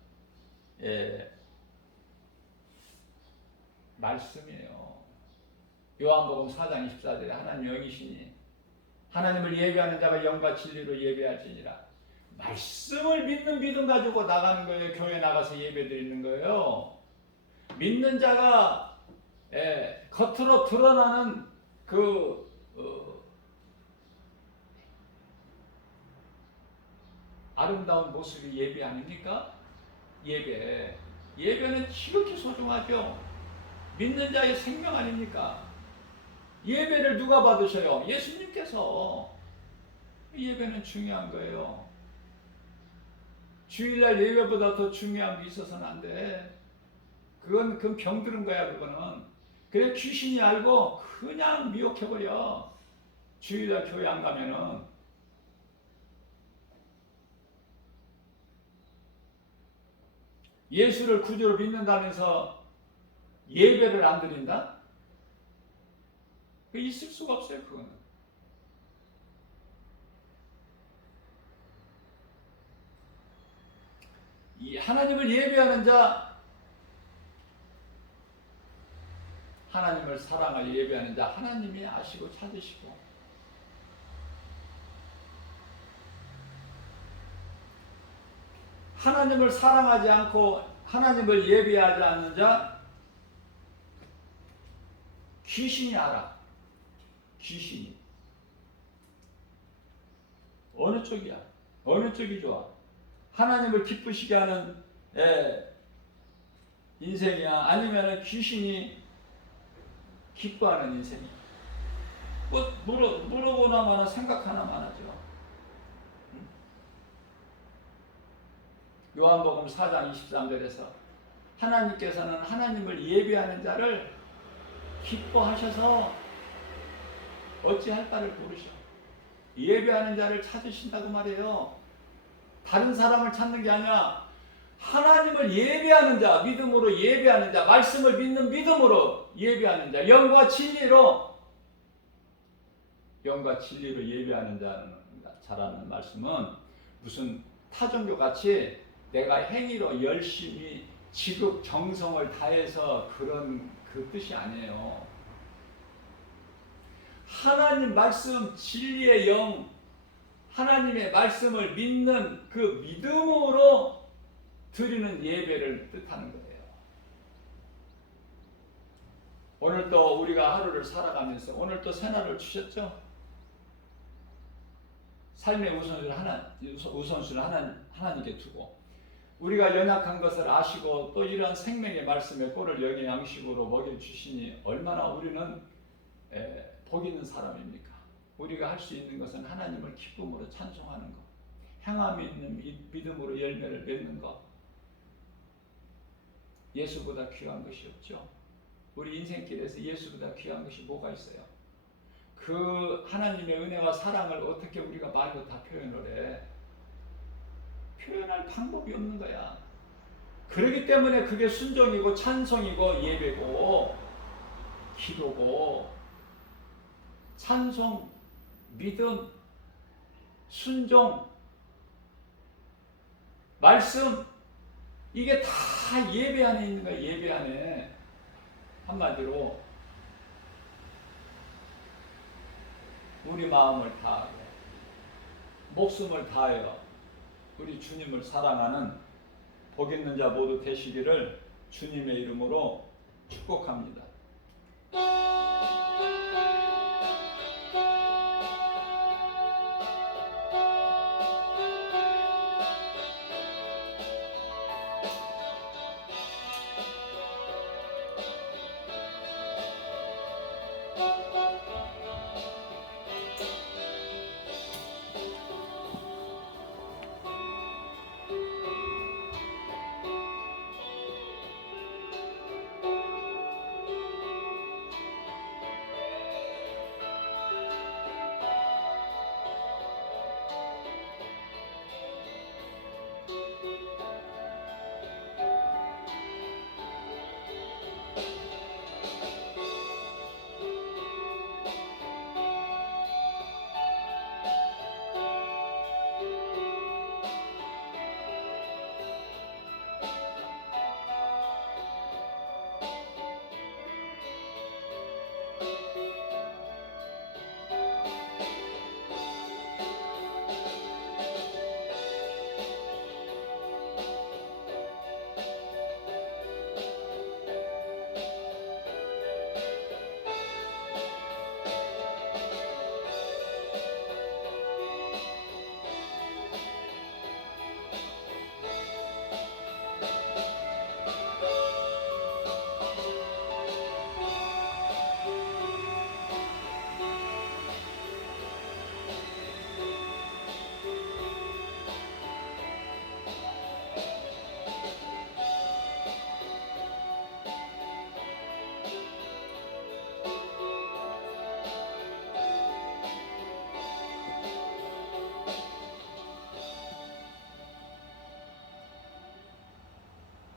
말씀이에요. 요한복음 4장 24절에 하나님 영이시니 하나님을 예배하는 자가 영과 진리로 예배할지니라. 말씀을 믿는 믿음 가지고 나가는 거예요. 교회 나가서 예배 드리는 거예요. 믿는 자가 겉으로 드러나는 그 아름다운 모습이 예배 아닙니까? 예배는 지극히 소중하죠. 믿는 자의 생명 아닙니까? 예배를 누가 받으셔요? 예수님께서. 예배는 중요한 거예요. 주일날 예배보다 더 중요한 게 있어서는 안 돼. 그건 병드는 거야. 그거는. 그래 귀신이 알고 그냥 미혹해버려. 주일날 교회 안 가면은. 예수를 구주로 믿는다면서 예배를 안 드린다? 그 있을 수가 없어요. 그거는. 이 하나님을 예배하는 자, 하나님을 사랑하여 예배하는 자, 하나님이 아시고 찾으시고, 하나님을 사랑하지 않고 하나님을 예배하지 않는 자, 귀신이 알아. 귀신이. 어느 쪽이야? 어느 쪽이 좋아? 하나님을 기쁘시게 하는 인생이야? 아니면 귀신이 기뻐하는 인생이야? 뭐 물어보나 마나 생각하나만 하죠. 요한복음 4장 23절에서 하나님께서는 하나님을 예배하는 자를 기뻐하셔서 어찌할까를 모르셔. 예배하는 자를 찾으신다고 말해요. 다른 사람을 찾는 게 아니라 하나님을 예배하는 자, 믿음으로 예배하는 자, 말씀을 믿는 믿음으로 예배하는 자, 영과 진리로 예배하는 자라는 말씀은 무슨 타종교 같이 내가 행위로 열심히 지극 정성을 다해서 그런 그 뜻이 아니에요. 하나님 말씀 진리의 영, 하나님의 말씀을 믿는 그 믿음으로 드리는 예배를 뜻하는 거예요. 오늘 또 우리가 하루를 살아가면서 오늘 또 새날을 주셨죠? 삶의 우선순위를 하나님께 두고 우리가 연약한 것을 아시고 또 이러한 생명의 말씀에 꼴을 영의 양식으로 먹여 주시니 얼마나 우리는 복 있는 사람입니까? 우리가 할 수 있는 것은 하나님을 기쁨으로 찬송하는 것, 행함이 있는 믿음으로 열매를 맺는 것. 예수보다 귀한 것이 없죠. 우리 인생길에서 예수보다 귀한 것이 뭐가 있어요? 그 하나님의 은혜와 사랑을 어떻게 우리가 말로 다 표현을 해? 표현할 방법이 없는 거야. 그렇기 때문에 그게 순종이고 찬송이고 예배고 기도고 찬송, 믿음, 순종, 말씀, 이게 다 예배 안에 있는 거야. 예배 안에. 한마디로 우리 마음을 다하고 목숨을 다하여 우리 주님을 사랑하는 복 있는 자 모두 되시기를 주님의 이름으로 축복합니다.